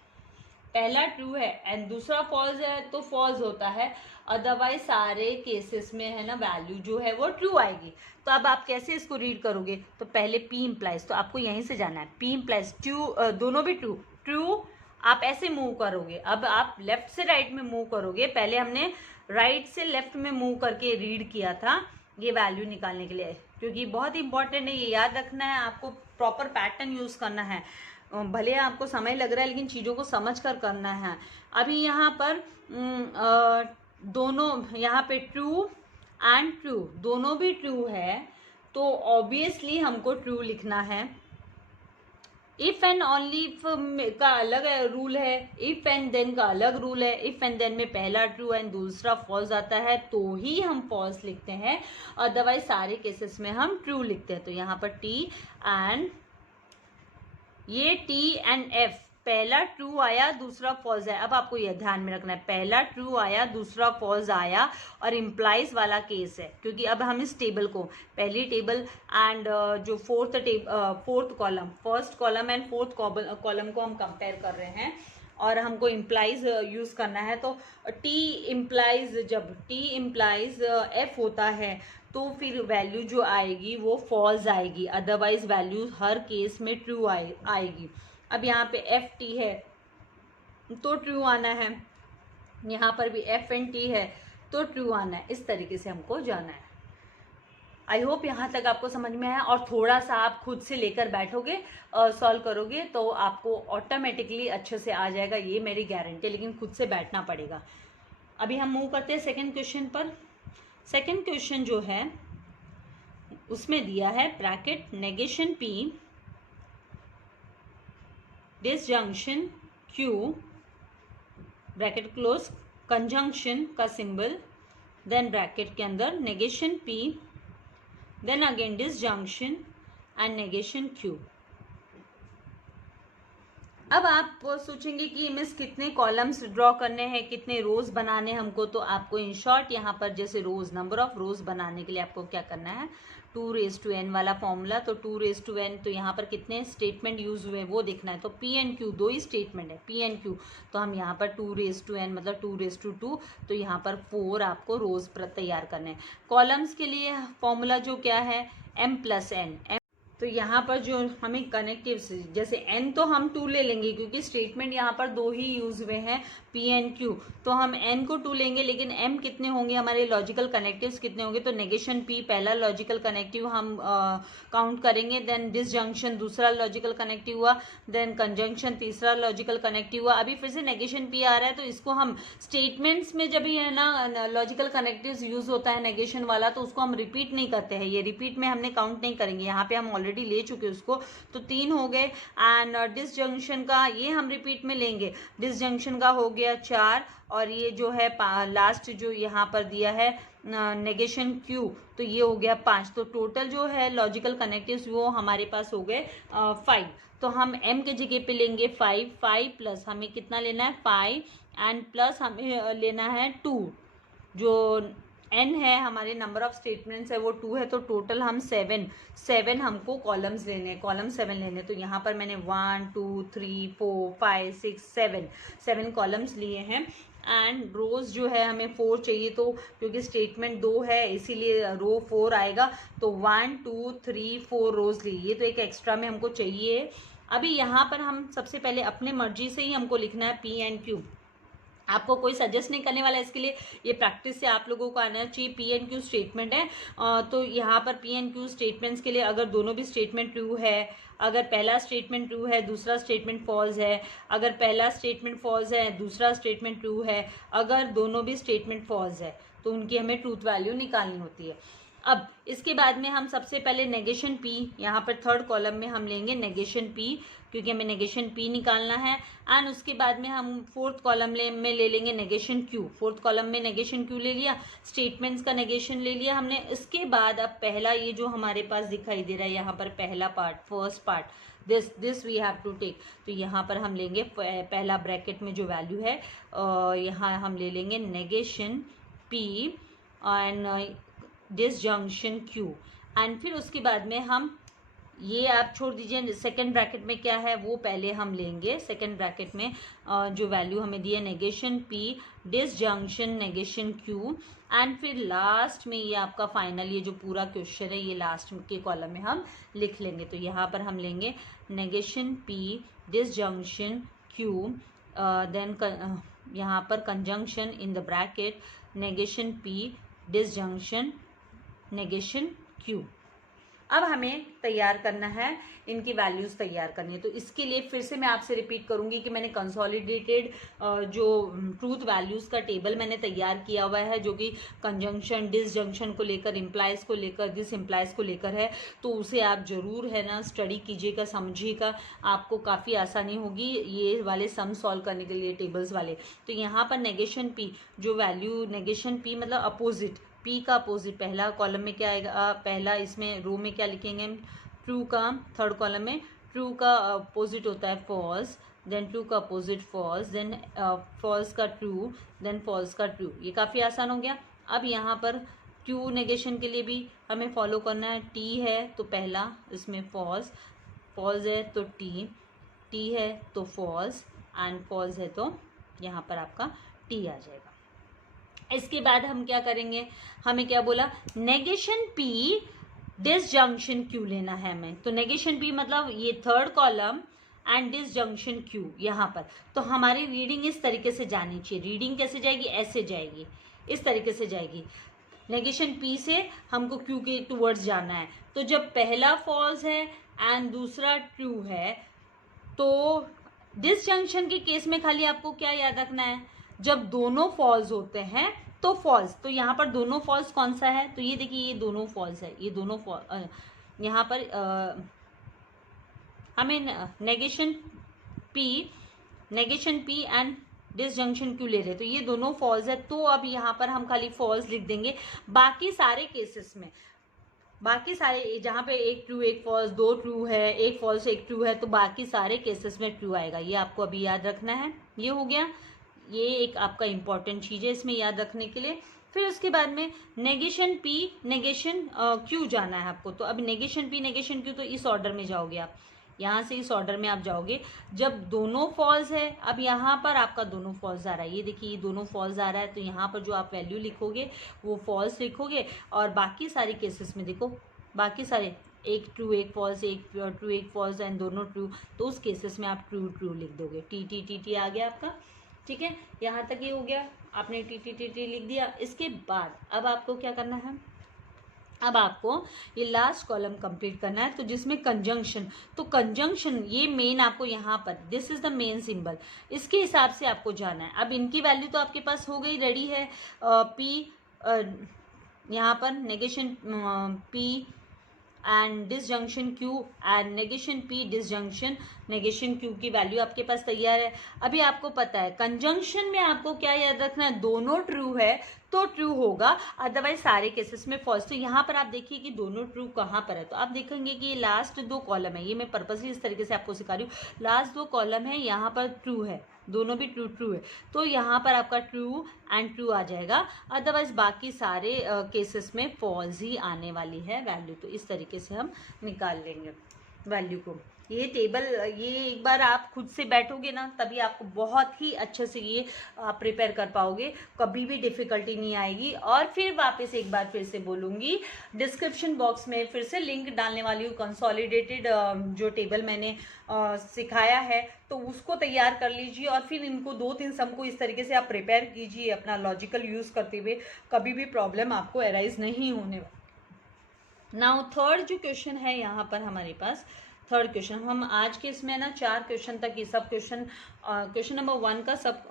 पहला ट्रू है एंड दूसरा फॉल्स है तो फॉल्स होता है, अदरवाइज सारे केसेस में है ना वैल्यू जो है वो ट्रू आएगी। तो अब आप कैसे इसको रीड करोगे, तो पहले P इम्प्लाइज, तो आपको यहीं से जाना है, P इम्प्लाइज ट्रू, दोनों भी ट्रू आप ऐसे मूव करोगे। अब आप लेफ्ट से राइट में मूव करोगे, पहले हमने राइट से लेफ्ट में मूव करके रीड किया था ये वैल्यू निकालने के लिए, क्योंकि बहुत इंपॉर्टेंट है, ये याद रखना है आपको, प्रॉपर पैटर्न यूज करना है। भले आपको समय लग रहा है लेकिन चीज़ों को समझ कर करना है। अभी यहाँ पर दोनों, यहाँ पे ट्रू एंड ट्रू दोनों भी ट्रू है तो ऑब्वियसली हमको ट्रू लिखना है, इफ एंड ओनली का अलग रूल है, इफ एंड देन का अलग रूल है। इफ एंड देन में पहला ट्रू एंड दूसरा फॉल्स आता है तो ही हम फॉल्स लिखते हैं, अदरवाइज सारे केसेस में हम ट्रू लिखते हैं। तो यहाँ पर टी एंड ये टी एंड एफ, पहला ट्रू आया दूसरा फॉल्स आया। अब आपको यह ध्यान में रखना है, पहला ट्रू आया दूसरा फॉल्स आया और इम्प्लाइज वाला केस है, क्योंकि अब हम इस टेबल को, पहली टेबल एंड जो fourth column, first column and fourth column को हम कंपेयर कर रहे हैं और हमको इम्प्लाइज यूज करना है। तो टी इम्प्लाइज, जब टी इम्प्लाइज एफ होता है तो फिर वैल्यू जो आएगी वो फॉल्स आएगी, अदरवाइज वैल्यू हर केस में ट्रू आएगी। अब यहाँ पे एफ टी है तो ट्रू आना है, यहाँ पर भी एफ एंड टी है तो ट्रू आना है। इस तरीके से हमको जाना है। आई होप यहाँ तक आपको समझ में आया, और थोड़ा सा आप खुद से लेकर बैठोगे, सॉल्व करोगे तो आपको ऑटोमेटिकली अच्छे से आ जाएगा, ये मेरी गारंटी है, लेकिन खुद से बैठना पड़ेगा। अभी हम मूव करते हैं सेकेंड क्वेश्चन पर। सेकेंड क्वेश्चन जो है उसमें दिया है bracket negation P, disjunction Q, bracket close, conjunction का सिंबल, देन ब्रैकेट के अंदर negation P, then again disjunction and negation Q. अब आप सोचेंगे कि मिस कितने कॉलम्स ड्रॉ करने हैं, कितने रोज बनाने हमको। तो आपको इन शॉर्ट यहाँ पर जैसे रोज, नंबर ऑफ रोज बनाने के लिए आपको क्या करना है, 2⁻n वाला फॉर्मूला। तो 2⁻n, तो यहाँ पर कितने स्टेटमेंट यूज हुए वो देखना है। तो पी एंड क्यू, दो ही स्टेटमेंट है पी एंड क्यू, तो हम यहाँ पर 2⁻n मतलब 2⁻2, तो यहाँ पर 4 आपको रोज तैयार करने हैं। कॉलम्स के लिए फॉर्मूला जो क्या है, m+n। तो यहाँ पर जो हमें कनेक्टिव्स, जैसे n तो हम 2 ले लेंगे क्योंकि स्टेटमेंट यहाँ पर दो ही यूज हुए हैं p एंड q, तो हम n को 2 लेंगे, लेकिन m कितने होंगे, हमारे लॉजिकल कनेक्टिव्स कितने होंगे। तो नेगेशन p पहला लॉजिकल कनेक्टिव हम काउंट करेंगे, देन डिसजंक्शन दूसरा लॉजिकल कनेक्टिव हुआ, देन कंजंक्शन तीसरा लॉजिकल कनेक्टिव हुआ। अभी फिर से नेगेशन p आ रहा है, तो इसको हम स्टेटमेंट्स में जब ये ना लॉजिकल कनेक्टिव्स यूज होता है नेगेशन वाला, तो उसको हम रिपीट नहीं करते हैं, ये रिपीट में हमने काउंट नहीं करेंगे। यहाँ पे हम ऑलरेडी ले चुके उसको, तो 3 हो गए। एंड डिसजंक्शन का ये हम रिपीट में लेंगे, डिसजंक्शन का हो गया 4, और ये जो है लास्ट जो यहाँ पर दिया है नेगेशन क्यू, तो ये हो गया 5। तो टोटल जो है लॉजिकल कनेक्टिव्स वो हमारे पास हो गए 5। तो हम m के जगह पे लेंगे 5 प्लस हमें कितना लेना है 5, एंड प्लस हमें लेना है 2, जो n है हमारे नंबर ऑफ स्टेटमेंट्स है वो 2 है, तो टोटल हम 7 हमको कॉलम्स लेने हैं, कॉलम 7 लेने। तो यहाँ पर मैंने 1 2 3 4 5 6 7 कॉलम्स लिए हैं। एंड रोज जो है हमें 4 चाहिए, तो क्योंकि स्टेटमेंट 2 है इसीलिए रो 4 आएगा। तो 1 2 3 4 रोज लिए, तो एक एक्स्ट्रा में हमको चाहिए। अभी यहाँ पर हम सबसे पहले अपने मर्जी से ही हमको लिखना है पी एंड क्यू, आपको कोई सजेस्ट नहीं करने वाला है इसके लिए, ये प्रैक्टिस से आप लोगों को आना चाहिए। पी एंड क्यू स्टेटमेंट है, तो यहाँ पर पी एंड क्यू स्टेटमेंट्स के लिए अगर दोनों भी स्टेटमेंट ट्रू है, अगर पहला स्टेटमेंट ट्रू है दूसरा स्टेटमेंट फॉल्स है, अगर पहला स्टेटमेंट फॉल्स है दूसरा स्टेटमेंट ट्रू है, अगर दोनों भी स्टेटमेंट फॉल्स है, तो उनकी हमें ट्रूथ वैल्यू निकालनी होती है। अब इसके बाद में हम सबसे पहले नेगेशन पी, यहाँ पर थर्ड कॉलम में हम लेंगे नेगेशन पी, क्योंकि हमें नेगेशन पी निकालना है। एंड उसके बाद में हम फोर्थ कॉलम में ले लेंगे नेगेशन क्यू, फोर्थ कॉलम में नेगेशन क्यू ले लिया, स्टेटमेंट्स का नेगेशन ले लिया हमने। इसके बाद अब पहला ये जो हमारे पास दिखाई दे रहा है यहाँ पर पहला part, first part, this we have to take. तो यहाँ पर हम लेंगे पहला ब्रैकेट में जो वैल्यू है यहाँ हम ले लेंगे negation P and disjunction Q, and फिर उसके बाद में हम ये आप छोड़ दीजिए, सेकेंड ब्रैकेट में क्या है वो पहले हम लेंगे। सेकेंड ब्रैकेट में जो वैल्यू हमें दी है negation P disjunction negation Q, and फिर लास्ट में ये आपका फाइनल ये जो पूरा क्वेश्चन है ये लास्ट के कॉलम में हम लिख लेंगे। तो यहाँ पर हम लेंगे negation P disjunction Q, then यहाँ पर conjunction in the bracket negation P disjunction negation Q. अब हमें तैयार करना है, इनकी वैल्यूज तैयार करनी है। तो इसके लिए फिर से मैं आपसे रिपीट करूंगी कि मैंने कंसोलिडेटेड जो ट्रूथ वैल्यूज का टेबल मैंने तैयार किया हुआ है, जो कि कंजंक्शन डिसजंक्शन को लेकर, इम्प्लाइज को लेकर, दिस इम्प्लाइज को लेकर है। तो उसे आप जरूर है ना स्टडी कीजिएगा, समझिएगा, आपको काफ़ी आसानी होगी ये वाले सम सॉल्व करने के लिए, टेबल्स वाले। तो यहाँ पर नेगेशन पी, जो वैल्यू नेगेशन पी मतलब अपोजिट, पी का अपोजिट पहला कॉलम में क्या आएगा, पहला इसमें रो में क्या लिखेंगे हम, ट्रू का, थर्ड कॉलम में ट्रू का अपोजिट होता है फॉल्स, देन ट्रू का अपोजिट फॉल्स, देन फॉल्स का ट्रू, देन फॉल्स का ट्रू। ये काफ़ी आसान हो गया। अब यहाँ पर ट्रू नेगेशन के लिए भी हमें फॉलो करना है। टी है तो पहला इसमें फॉल्स, फॉल्स है तो टी है तो फॉल्स, एंड फॉल्स है तो यहाँ पर आपका टी आ जाएगा। इसके बाद हम क्या करेंगे, हमें क्या बोला, नेगेशन पी डिसजंक्शन क्यू लेना है हमें। तो नेगेशन पी मतलब ये third column and disjunction Q यहाँ पर। तो हमारी रीडिंग इस तरीके से जानी चाहिए। रीडिंग कैसे जाएगी, ऐसे जाएगी, इस तरीके से जाएगी। नेगेशन पी से हमको क्यू के टूवर्ड्स जाना है। तो जब पहला फॉल्स है एंड दूसरा ट्रू है, तो डिसजंक्शन के केस में खाली आपको क्या याद रखना है, जब दोनों फॉल्स होते हैं तो फॉल्स। तो यहाँ पर दोनों फॉल्स कौन सा है, तो ये देखिए ये दोनों फॉल्स है, ये दोनों यहाँ पर हमें नेगेशन पी एंड डिसजंक्शन क्यों ले रहे, तो ये दोनों फॉल्स है। तो अब यहाँ पर हम खाली फॉल्स लिख देंगे। बाकी सारे केसेस में, बाकी सारे जहाँ पे एक ट्रू एक फॉल्स, दो ट्रू है, एक फॉल्स एक ट्रू है, तो बाकी सारे केसेस में ट्रू आएगा। ये आपको अभी याद रखना है। ये हो गया, ये एक आपका इंपॉर्टेंट चीज़ है इसमें याद रखने के लिए। फिर उसके बाद में नेगेशन पी नेगेशन क्यू जाना है आपको। तो अब नेगेशन पी नेगेशन क्यू, तो इस ऑर्डर में जाओगे आप, यहाँ से इस ऑर्डर में आप जाओगे जब दोनों फॉल्स है। अब यहाँ पर आपका दोनों फॉल्स आ रहा है, ये देखिए ये दोनों फॉल्स आ रहा है, तो यहाँ पर जो आप वैल्यू लिखोगे वो फॉल्स लिखोगे। और बाकी सारे केसेस में देखो, बाकी सारे एक ट्रू एक फॉल्स, एक ट्रू एक फॉल्स एंड दोनों ट्रू, तो उस केसेस में आप ट्रू ट्रू लिख दोगे। टी आ गया आपका, ठीक है। यहाँ तक ये हो गया, आपने टी लिख दिया। इसके बाद अब आपको क्या करना है, अब आपको ये लास्ट कॉलम कंप्लीट करना है, तो जिसमें कंजंक्शन, तो कंजंक्शन ये मेन आपको यहाँ पर, this is the main symbol, इसके हिसाब से आपको जाना है। अब इनकी वैल्यू तो आपके पास हो गई, रेडी है। पी यहाँ पर negation P and disjunction Q and negation P disjunction negation Q की वैल्यू आपके पास तैयार है। अभी आपको पता है कंजंक्शन में आपको क्या याद रखना है, दोनों ट्रू है तो ट्रू होगा, अदरवाइज सारे केसेस में फॉल्स। तो यहाँ पर आप देखिए कि दोनों ट्रू कहाँ पर है, तो आप देखेंगे कि ये लास्ट दो कॉलम है, ये मैं पर्पसली इस तरीके से आपको सिखा रही हूँ, लास्ट दो कॉलम है यहाँ पर ट्रू है, दोनों भी ट्रू ट्रू है, तो यहाँ पर आपका ट्रू एंड ट्रू आ जाएगा, अदरवाइज बाकी सारे केसेस में फॉल्स ही आने वाली है वैल्यू। तो इस तरीके से हम निकाल लेंगे वैल्यू को। ये टेबल, ये एक बार आप खुद से बैठोगे ना, तभी आपको बहुत ही अच्छे से ये आप प्रिपेयर कर पाओगे, कभी भी डिफ़िकल्टी नहीं आएगी। और फिर वापस एक बार फिर से बोलूँगी, डिस्क्रिप्शन बॉक्स में फिर से लिंक डालने वाली हूँ, कंसोलिडेटेड जो टेबल मैंने सिखाया है, तो उसको तैयार कर लीजिए। और फिर इनको 2-3 सम को इस तरीके से आप प्रिपेयर कीजिए, अपना लॉजिकल यूज़ करते हुए, कभी भी प्रॉब्लम आपको अराइज नहीं होने वाली। नाउ थर्ड जो क्वेश्चन है यहाँ पर हमारे पास, थर्ड क्वेश्चन, हम आज के इसमें ना 4 क्वेश्चन तक ये सब क्वेश्चन, क्वेश्चन नंबर 1 का सब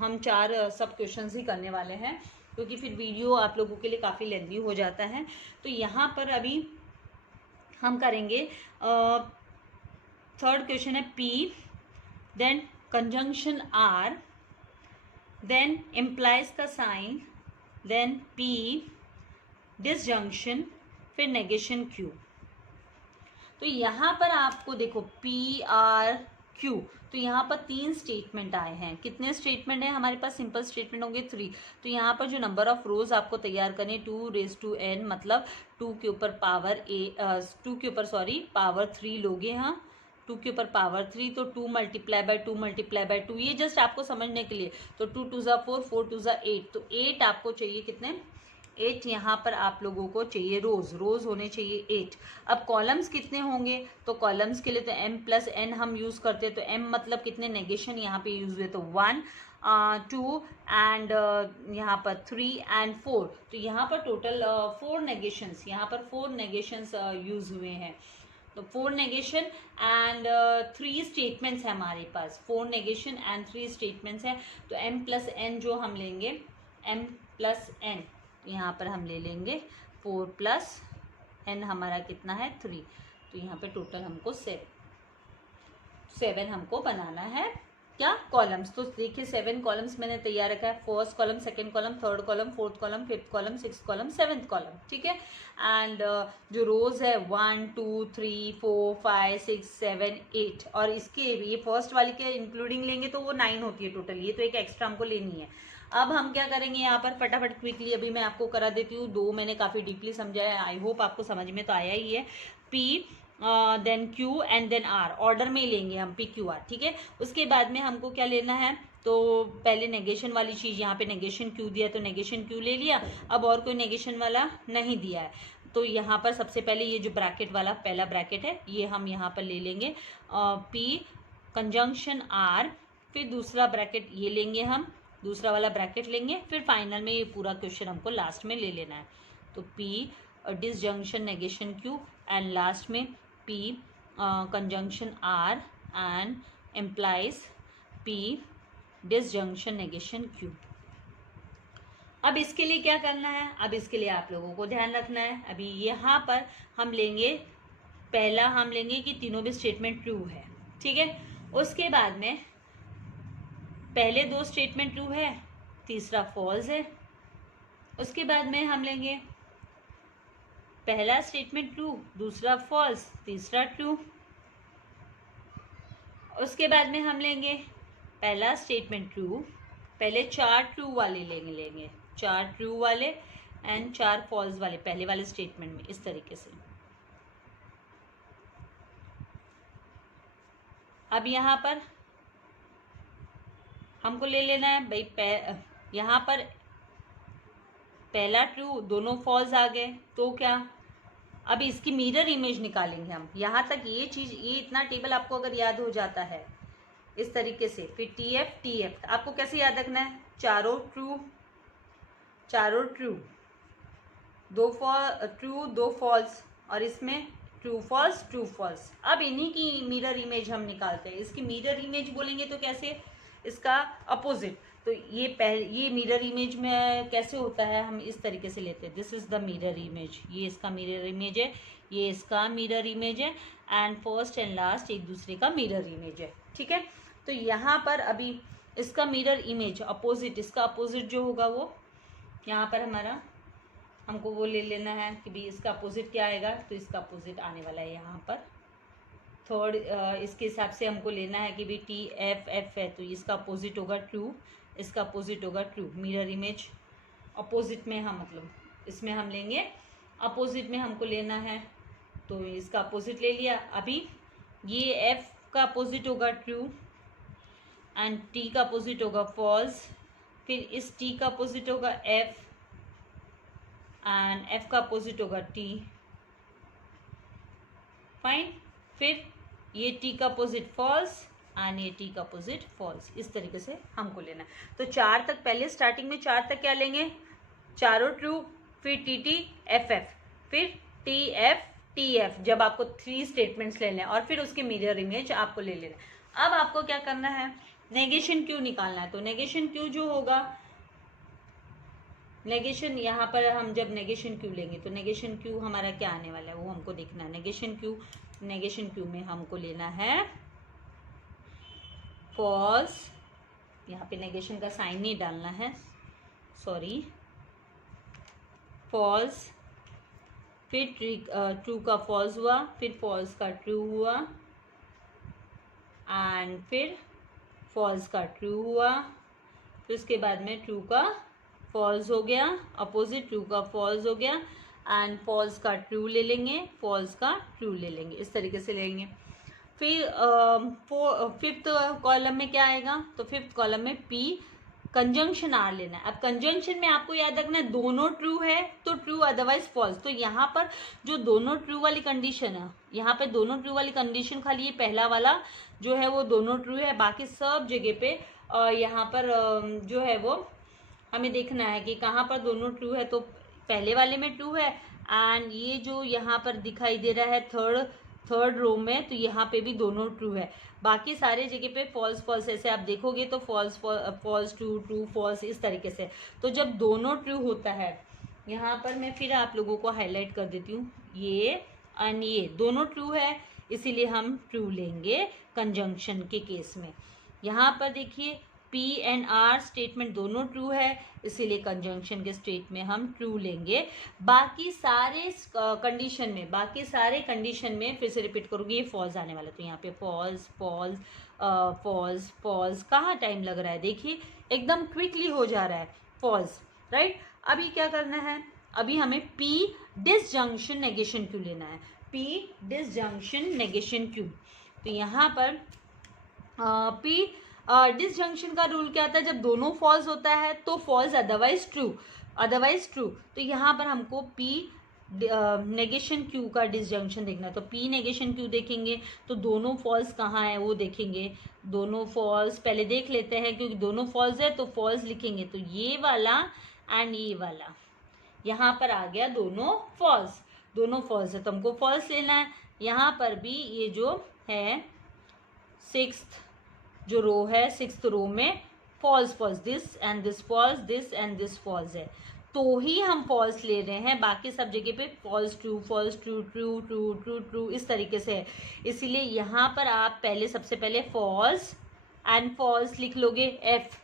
हम 4 सब क्वेश्चन ही करने वाले हैं, क्योंकि फिर वीडियो आप लोगों के लिए काफ़ी लेंथी हो जाता है। तो यहाँ पर अभी हम करेंगे थर्ड क्वेश्चन है P, then conjunction R, then implies का साइन, देन पी डिसजंक्शन, फिर नेगेशन क्यू। तो यहाँ पर आपको देखो पी आर क्यू, तो यहाँ पर 3 स्टेटमेंट आए हैं। कितने स्टेटमेंट हैं हमारे पास, सिंपल स्टेटमेंट होंगे 3। तो यहाँ पर जो नंबर ऑफ रोज आपको तैयार करने 2⁻n, मतलब 2 के ऊपर पावर 2 के ऊपर पावर 3 लोगे। हाँ, 2 के ऊपर पावर 3, तो 2 मल्टीप्लाई बाय 2 मल्टीप्लाई बाय 2, ये जस्ट आपको समझने के लिए। तो 2 2 ज़ा 4, 4 2 ज़ा 8, तो 8 आपको चाहिए, कितने 8 यहाँ पर आप लोगों को चाहिए, रोज होने चाहिए 8। अब कॉलम्स कितने होंगे, तो कॉलम्स के लिए तो m + n हम यूज़ करते हैं, तो m मतलब कितने नेगेशन यहाँ पे यूज़ हुए, तो 1, 2 एंड यहाँ पर 3 एंड 4। तो यहाँ पर टोटल 4 नेगेशंस, यहाँ पर 4 नेगेशंस यूज हुए हैं। तो 4 नेगेशन एंड 3 स्टेटमेंट्स है हमारे पास, 4 नेगेशन एंड 3 स्टेटमेंट्स है। तो m प्लस n जो हम लेंगे, m प्लस n यहाँ पर हम ले लेंगे 4 प्लस n हमारा कितना है 3। तो यहाँ पे टोटल हमको 7 हमको बनाना है क्या, कॉलम्स। तो देखिए 7 कॉलम्स मैंने तैयार रखा है, first column, second column, third column, fourth column, fifth column, sixth column, seventh column, ठीक है। एंड जो रोज है 1 2 3 4 5 6 7 8, और इसके ये फर्स्ट वाली के इंक्लूडिंग लेंगे तो वो 9 होती है टोटल, ये तो एक एक्स्ट्रा हमको लेनी है। अब हम क्या करेंगे यहाँ पर फटाफट क्विकली अभी मैं आपको करा देती हूँ, 2 मैंने काफ़ी डीपली समझाया है, आई होप आपको समझ में तो आया ही है। P then Q and then R, order में ही लेंगे हम P Q R, ठीक है। उसके बाद में हमको क्या लेना है, तो पहले नेगेशन वाली चीज़, यहाँ पे नेगेशन Q दिया तो नेगेशन Q ले लिया। अब और कोई नेगेशन वाला नहीं दिया है, तो यहाँ पर सबसे पहले ये जो ब्रैकेट वाला पहला ब्रैकेट है ये हम यहाँ पर ले लेंगे P कंजंक्शन R, फिर दूसरा ब्रैकेट ये लेंगे हम, दूसरा वाला ब्रैकेट लेंगे, फिर फाइनल में ये पूरा क्वेश्चन हमको लास्ट में ले लेना है। तो P disjunction negation Q and last में P conjunction R and implies P disjunction negation Q। अब इसके लिए क्या करना है, अब इसके लिए आप लोगों को ध्यान रखना है, अभी यहाँ पर हम लेंगे, पहला हम लेंगे कि तीनों भी स्टेटमेंट ट्रू है, ठीक है। उसके बाद में पहले 2 स्टेटमेंट ट्रू है, तीसरा फॉल्स है। उसके बाद में हम लेंगे पहला स्टेटमेंट ट्रू, दूसरा फॉल्स, तीसरा ट्रू। उसके बाद में हम लेंगे पहला स्टेटमेंट ट्रू, पहले 4 ट्रू वाले लेंगे 4 ट्रू वाले एंड 4 फॉल्स वाले पहले वाले स्टेटमेंट में, इस तरीके से। अब यहाँ पर हमको ले लेना है भाई, यहाँ पर पहला ट्रू दोनों फॉल्स आ गए, तो क्या, अब इसकी मिरर इमेज निकालेंगे हम। यहाँ तक ये चीज़, ये इतना टेबल आपको अगर याद हो जाता है इस तरीके से, फिर TF आपको कैसे याद रखना है, चारों ट्रू 2 ट्रू 2 फॉल्स, और इसमें ट्रू फॉल्स। अब इन्हीं की मिरर इमेज हम निकालते हैं। इसकी मिरर इमेज बोलेंगे तो कैसे, इसका अपोजिट। तो ये मिरर इमेज में कैसे होता है, हम इस तरीके से लेते हैं, this is the mirror image, ये इसका मिरर इमेज है, ये इसका मिरर इमेज है, एंड फर्स्ट एंड लास्ट एक दूसरे का मिरर इमेज है, ठीक है। तो यहाँ पर अभी इसका मिरर इमेज अपोजिट, इसका अपोजिट जो होगा वो यहाँ पर हमारा, हमको वो ले लेना है कि भाई इसका अपोजिट क्या आएगा, तो इसका अपोजिट आने वाला है यहाँ पर थर्ड, इसके हिसाब से हमको लेना है कि भाई TF है तो इसका अपोजिट होगा ट्रू, इसका अपोजिट होगा ट्रू। मिरर इमेज अपोजिट में हम, मतलब इसमें हम लेंगे अपोजिट में हमको लेना है, तो इसका अपोजिट ले लिया। अभी ये F का अपोजिट होगा ट्रू एंड T का अपोजिट होगा फॉल्स, फिर इस T का अपोजिट होगा F एंड F का अपोजिट होगा T, फाइन। फिर ये T का अपोजिट फॉल्स एंड ये T का अपोजिट फॉल्स, इस तरीके से हमको लेना है। तो 4 तक, पहले स्टार्टिंग में 4 तक क्या लेंगे, चारों ट्रू, फिर TT FF, फिर TF, जब आपको 3 स्टेटमेंट्स लेने हैं, और फिर उसके मिरर इमेज आपको ले लेना है। अब आपको क्या करना है, नेगेशन क्यू निकालना है। तो नेगेशन क्यू जो होगा, नेगेशन यहाँ पर हम जब नेगेशन क्यू लेंगे तो नेगेशन क्यू हमारा क्या आने वाला है वो हमको देखना है। नेगेशन क्यू में हमको लेना है फॉल्स, यहाँ पे नेगेशन का साइन नहीं डालना है, सॉरी, फॉल्स, फिर ट्रू का फॉल्स हुआ, फिर फॉल्स का ट्रू हुआ, एंड फिर फॉल्स का ट्रू हुआ, फिर उसके बाद में ट्रू का फॉल्स हो गया, अपोजिट ट्रू का फॉल्स हो गया, एंड फॉल्स का ट्रू ले लेंगे, फॉल्स का ट्रू ले लेंगे, इस तरीके से लेंगे। फिर फिफ्थ कॉलम में क्या आएगा, तो फिफ्थ कॉलम में P कंजंक्शन आर लेना है। अब कंजंक्शन में आपको याद रखना है दोनों ट्रू है तो ट्रू, अदरवाइज फॉल्स। तो यहाँ पर जो दोनों ट्रू वाली कंडीशन है, यहाँ पे दोनों ट्रू वाली कंडीशन खाली ये पहला वाला जो है वो दोनों ट्रू है, बाकी सब जगह पे यहाँ पर जो है वो हमें देखना है कि कहाँ पर दोनों ट्रू है। तो पहले वाले में ट्रू है, एंड ये जो यहाँ पर दिखाई दे रहा है थर्ड रो में, तो यहाँ पे भी दोनों ट्रू है। बाकी सारे जगह पे फॉल्स फॉल्स, ऐसे आप देखोगे तो false false true true false, इस तरीके से। तो जब दोनों ट्रू होता है, यहाँ पर मैं फिर आप लोगों को हाईलाइट कर देती हूँ, ये एंड ये दोनों ट्रू है, इसीलिए हम ट्रू लेंगे कंजंक्शन के केस में। यहाँ पर देखिए पी एंड आर स्टेटमेंट दोनों ट्रू है, इसीलिए कंजंक्शन के स्टेट में हम ट्रू लेंगे। बाकी सारे कंडीशन में फिर से रिपीट करूँगी, ये फॉल्स आने वाला। तो यहाँ पे फॉल्स फॉल्स फॉल्स फॉल्स, कहाँ टाइम लग रहा है, देखिए एकदम क्विकली हो जा रहा है, फॉल्स, राइट। अभी क्या करना है, अभी हमें पी डिसजंक्शन नेगेशन क्यू लेना है, पी डिसजंक्शन नेगेशन क्यू। तो यहाँ पर पी डिसजंक्शन का रूल क्या होता है, जब दोनों फॉल्स होता है तो फॉल्स अदरवाइज ट्रू। तो यहाँ पर हमको पी नेगेशन क्यू का डिसजंक्शन देखना है। तो पी नेगेशन क्यू देखेंगे तो दोनों फॉल्स कहाँ है वो देखेंगे। दोनों फॉल्स पहले देख लेते हैं, क्योंकि दोनों फॉल्स है तो फॉल्स लिखेंगे। तो ये वाला एंड ये वाला, यहाँ पर आ गया दोनों फॉल्स है तो हमको फॉल्स लेना है। यहाँ पर भी ये जो है सिक्स्थ जो रो है, सिक्स्थ रो में false this and this false है, तो ही हम फॉल्स ले रहे हैं। बाकी सब जगह पे फॉल्स ट्रू इस तरीके से है। इसीलिए यहाँ पर आप सबसे पहले फॉल्स एंड फॉल्स लिख लोगे, एफ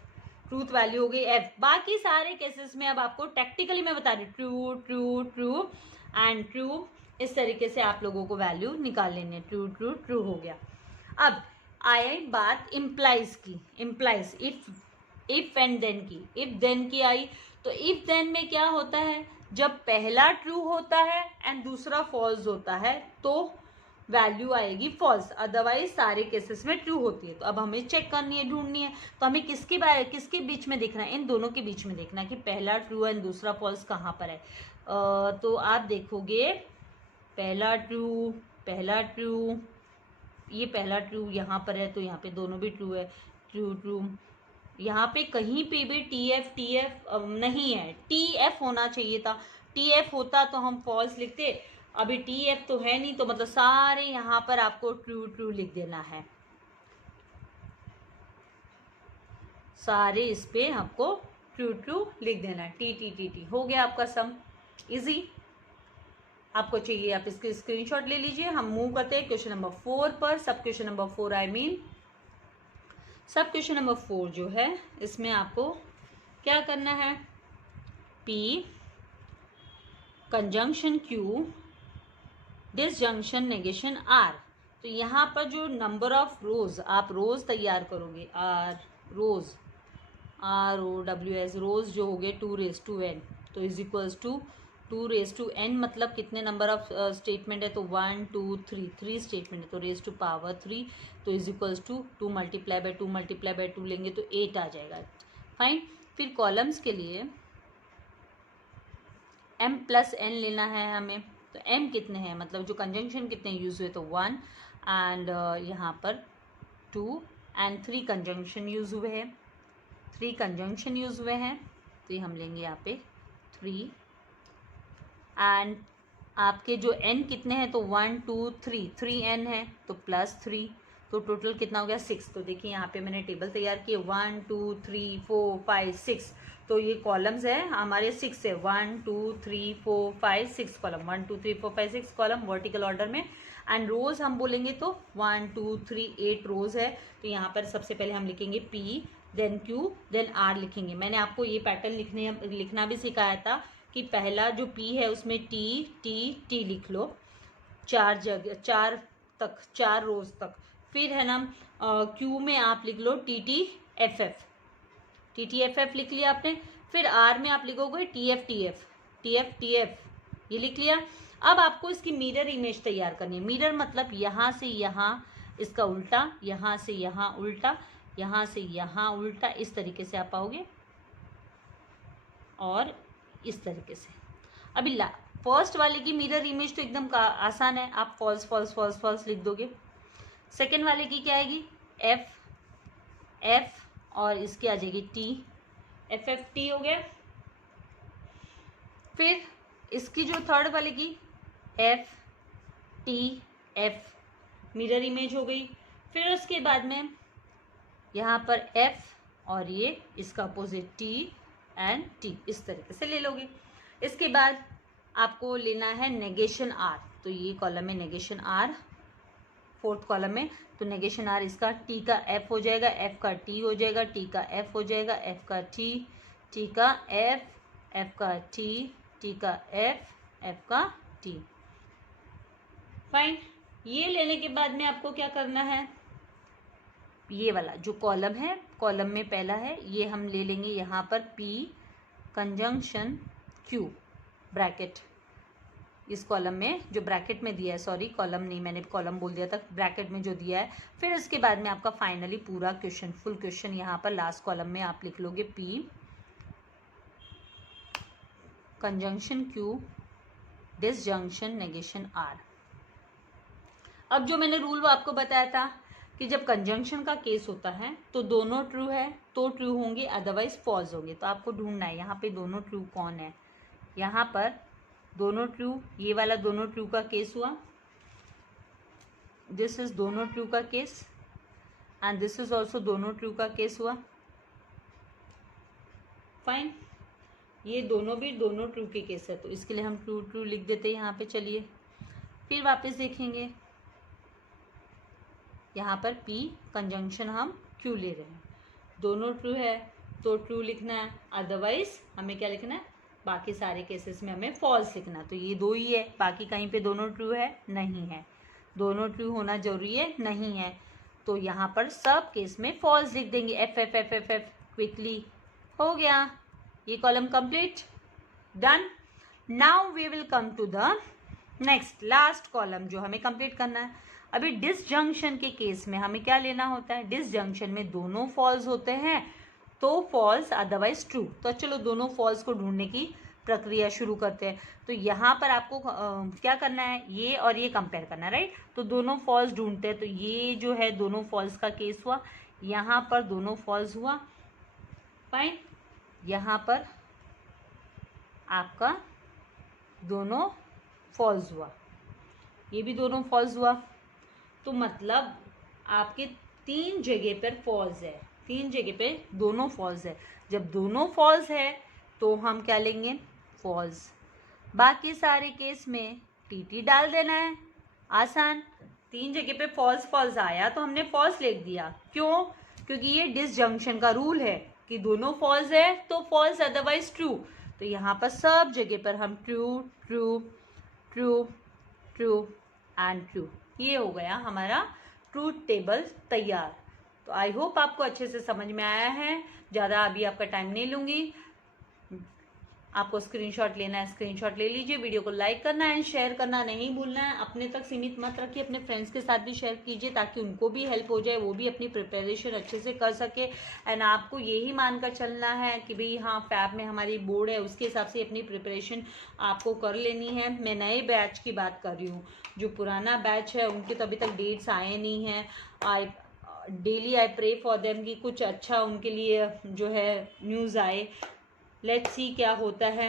ट्रूथ वैल्यू हो गई एफ। बाकी सारे केसेस में अब आपको टैक्टिकली मैं बता रही हूँ, ट्रू एंड ट्रू, इस तरीके से आप लोगों को वैल्यू निकाल लेने। ट्रू हो गया। अब आई बात इम्प्लाइज इफ एंड देन की। इफ देन की आई, तो इफ देन में क्या होता है, जब पहला ट्रू होता है एंड दूसरा फॉल्स होता है तो वैल्यू आएगी फॉल्स, अदरवाइज सारे केसेस में ट्रू होती है। तो अब हमें चेक करनी है, ढूंढनी है, तो हमें किसके बीच में देखना है, इन दोनों के बीच में देखना है कि पहला ट्रू एंड दूसरा फॉल्स कहाँ पर है। तो आप देखोगे पहला ट्रू, ये पहला ट्रू यहाँ पर है, तो यहाँ पे दोनों भी ट्रू है, ट्रू। यहाँ पे कहीं पे भी टी एफ नहीं है, टी एफ होना चाहिए था। टी एफ होता तो हम फॉल्स लिखते, अभी टी एफ तो है नहीं, तो मतलब सारे यहाँ पर आपको ट्रू लिख देना है। सारे इस पे आपको ट्रू लिख देना है। टी हो गया आपका सम, इजी। आपको चाहिए आप इसके स्क्रीनशॉट ले लीजिए। हम मूव करते हैं क्वेश्चन नंबर 4 पर। सब क्वेश्चन नंबर 4 जो है, इसमें आपको क्या करना है, P conjunction Q disjunction negation R. तो यहाँ पर जो नंबर ऑफ रोज, आप रोज तैयार करोगे, ROWS रोज जो हो गए 2n, तो इज इक्वल्स टू 2n, मतलब कितने नंबर ऑफ स्टेटमेंट है, तो 1 2 3 स्टेटमेंट है, तो रेज टू पावर 3, तो is equals to 2 multiply by 2 लेंगे तो 8 आ जाएगा। फाइन। फिर कॉलम्स के लिए m+n लेना है हमें। तो m कितने हैं, मतलब जो कंजंक्शन कितने यूज हुए, तो 1 एंड यहाँ पर 2 एंड 3 कंजंक्शन यूज हुए हैं, तो ये हम लेंगे यहाँ पे 3 एंड आपके जो n कितने हैं, तो 1 2 3n है, तो +3, तो टोटल कितना हो गया 6। तो देखिए यहाँ पे मैंने टेबल तैयार किए 1 2 3 4 5 6, तो ये कॉलम्स है हमारे 6 है, 1 2 3 4 5 6 कॉलम, 1 2 3 4 5 6 कॉलम वर्टिकल ऑर्डर में। एंड रोज हम बोलेंगे तो 1 2 3 8 रोज है। तो यहाँ पर सबसे पहले हम लिखेंगे P, then Q, then R लिखेंगे। मैंने आपको ये पैटर्न लिखना भी सिखाया था कि पहला जो P है उसमें T लिख लो, 4 रोज तक। फिर है ना Q में आप लिख लो TTFF लिख लिया आपने। फिर R में आप लिखोगे TF ये लिख लिया। अब आपको इसकी मिरर इमेज तैयार करनी है। मिरर मतलब यहाँ से यहाँ इसका उल्टा, यहाँ से यहाँ उल्टा, यहाँ से यहाँ उल्टा, इस तरीके से आप आओगे और इस तरीके से। अभी फर्स्ट वाले की मिरर इमेज तो एकदम आसान है, आप फॉल्स फॉल्स फॉल्स फॉल्स लिख दोगे। सेकेंड वाले की क्या आएगी, एफ एफ और इसकी आ जाएगी टी, एफ एफ टी हो गया। फिर इसकी जो थर्ड वाले की F T F, mirror image हो गई। फिर उसके बाद में यहाँ पर एफ और ये इसका अपोजिट टी एंड टी, इस तरीके से ले लोगे। इसके बाद आपको लेना है नेगेशन आर, तो ये कॉलम में नेगेशन आर, फोर्थ कॉलम में, तो नेगेशन आर इसका टी का एफ हो जाएगा, एफ का टी हो जाएगा, टी का एफ हो जाएगा, एफ का टी, टी का एफ, एफ का टी, टी का एफ, एफ का टी। फाइन। ये लेने के बाद में आपको क्या करना है, ये वाला जो कॉलम है, कॉलम में पहला है, ये हम ले लेंगे यहाँ पर P कंजंक्शन Q ब्रैकेट, इस कॉलम में जो ब्रैकेट में दिया है, सॉरी कॉलम नहीं, मैंने कॉलम बोल दिया था, ब्रैकेट में जो दिया है। फिर इसके बाद में आपका फाइनली पूरा क्वेश्चन, फुल क्वेश्चन यहाँ पर लास्ट कॉलम में आप लिख लोगे P conjunction Q disjunction negation R। अब जो मैंने रूल वो आपको बताया था कि जब कंजंक्शन का केस होता है तो दोनों ट्रू है तो ट्रू होंगे, अदरवाइज फॉल्स होंगे। तो आपको ढूंढना है यहाँ पे दोनों ट्रू कौन है। यहाँ पर दोनों ट्रू, ये वाला दोनों ट्रू का केस हुआ, दिस इज दोनों ट्रू का case, and this is also दोनों ट्रू का केस हुआ। फाइन, ये दोनों भी दोनों ट्रू के केस है, तो इसके लिए हम ट्रू ट्रू लिख देते हैं यहाँ पे। चलिए फिर वापस देखेंगे, यहाँ पर P कंजंक्शन हम Q ले रहे हैं, दोनों ट्रू है तो ट्रू लिखना है, अदरवाइज हमें क्या लिखना है, बाकी सारे केसेस में हमें फॉल्स लिखना। तो ये दो ही है, बाकी कहीं पे दोनों ट्रू है नहीं है, दोनों ट्रू होना जरूरी है नहीं है, तो यहाँ पर सब केस में फॉल्स लिख देंगे। F F F F F, quickly हो गया, ये column complete, done. Now we will come to the next last column जो हमें कंप्लीट करना है। अभी डिसजंक्शन के केस में हमें क्या लेना होता है, डिसजंक्शन में दोनों फॉल्स होते हैं तो फॉल्स, अदरवाइज ट्रू। तो चलो दोनों फॉल्स को ढूंढने की प्रक्रिया शुरू करते हैं। तो यहाँ पर आपको क्या करना है, ये और ये कंपेयर करना है, राइट। तो दोनों फॉल्स ढूंढते हैं, तो ये जो है दोनों फॉल्स का केस हुआ, यहाँ पर दोनों फॉल्स हुआ। फाइन, यहाँ पर आपका दोनों फॉल्स हुआ, ये भी दोनों फॉल्स हुआ। तो मतलब आपके तीन जगह पर फॉल्स है, तीन जगह पे दोनों फॉल्स है। जब दोनों फॉल्स है तो हम क्या लेंगे, फॉल्स। बाकी सारे केस में टीटी डाल देना है, आसान। तीन जगह पे फॉल्स फॉल्स आया तो हमने फॉल्स लिख दिया, क्यों, क्योंकि ये डिसजंक्शन का रूल है कि दोनों फॉल्स है तो फॉल्स, अदरवाइज ट्रू। तो यहाँ पर सब जगह पर हम true true true true and true, ये हो गया हमारा ट्रूथ टेबल तैयार। तो आई होप आपको अच्छे से समझ में आया है। ज़्यादा अभी आपका टाइम नहीं लूँगी, आपको स्क्रीनशॉट लेना है स्क्रीनशॉट ले लीजिए, वीडियो को लाइक करना है, शेयर करना नहीं भूलना है, अपने तक सीमित मत रखिए, अपने फ्रेंड्स के साथ भी शेयर कीजिए ताकि उनको भी हेल्प हो जाए, वो भी अपनी प्रिपरेशन अच्छे से कर सके। एंड आपको यही मानकर चलना है कि भाई हाँ फैब में हमारी बोर्ड है, उसके हिसाब से अपनी प्रिपरेशन आपको कर लेनी है। मैं नए बैच की बात कर रही हूँ, जो पुराना बैच है उनके तो अभी तक डेट्स आए नहीं हैं। Daily I pray for them कि कुछ अच्छा उनके लिए जो है न्यूज़ आए। लेट्स सी क्या होता है।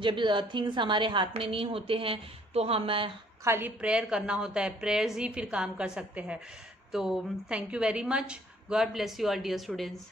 जब थिंग्स हमारे हाथ में नहीं होते हैं तो हमें खाली प्रेयर करना होता है, प्रेयर्स ही फिर काम कर सकते हैं। तो thank you very much, God bless you all dear students.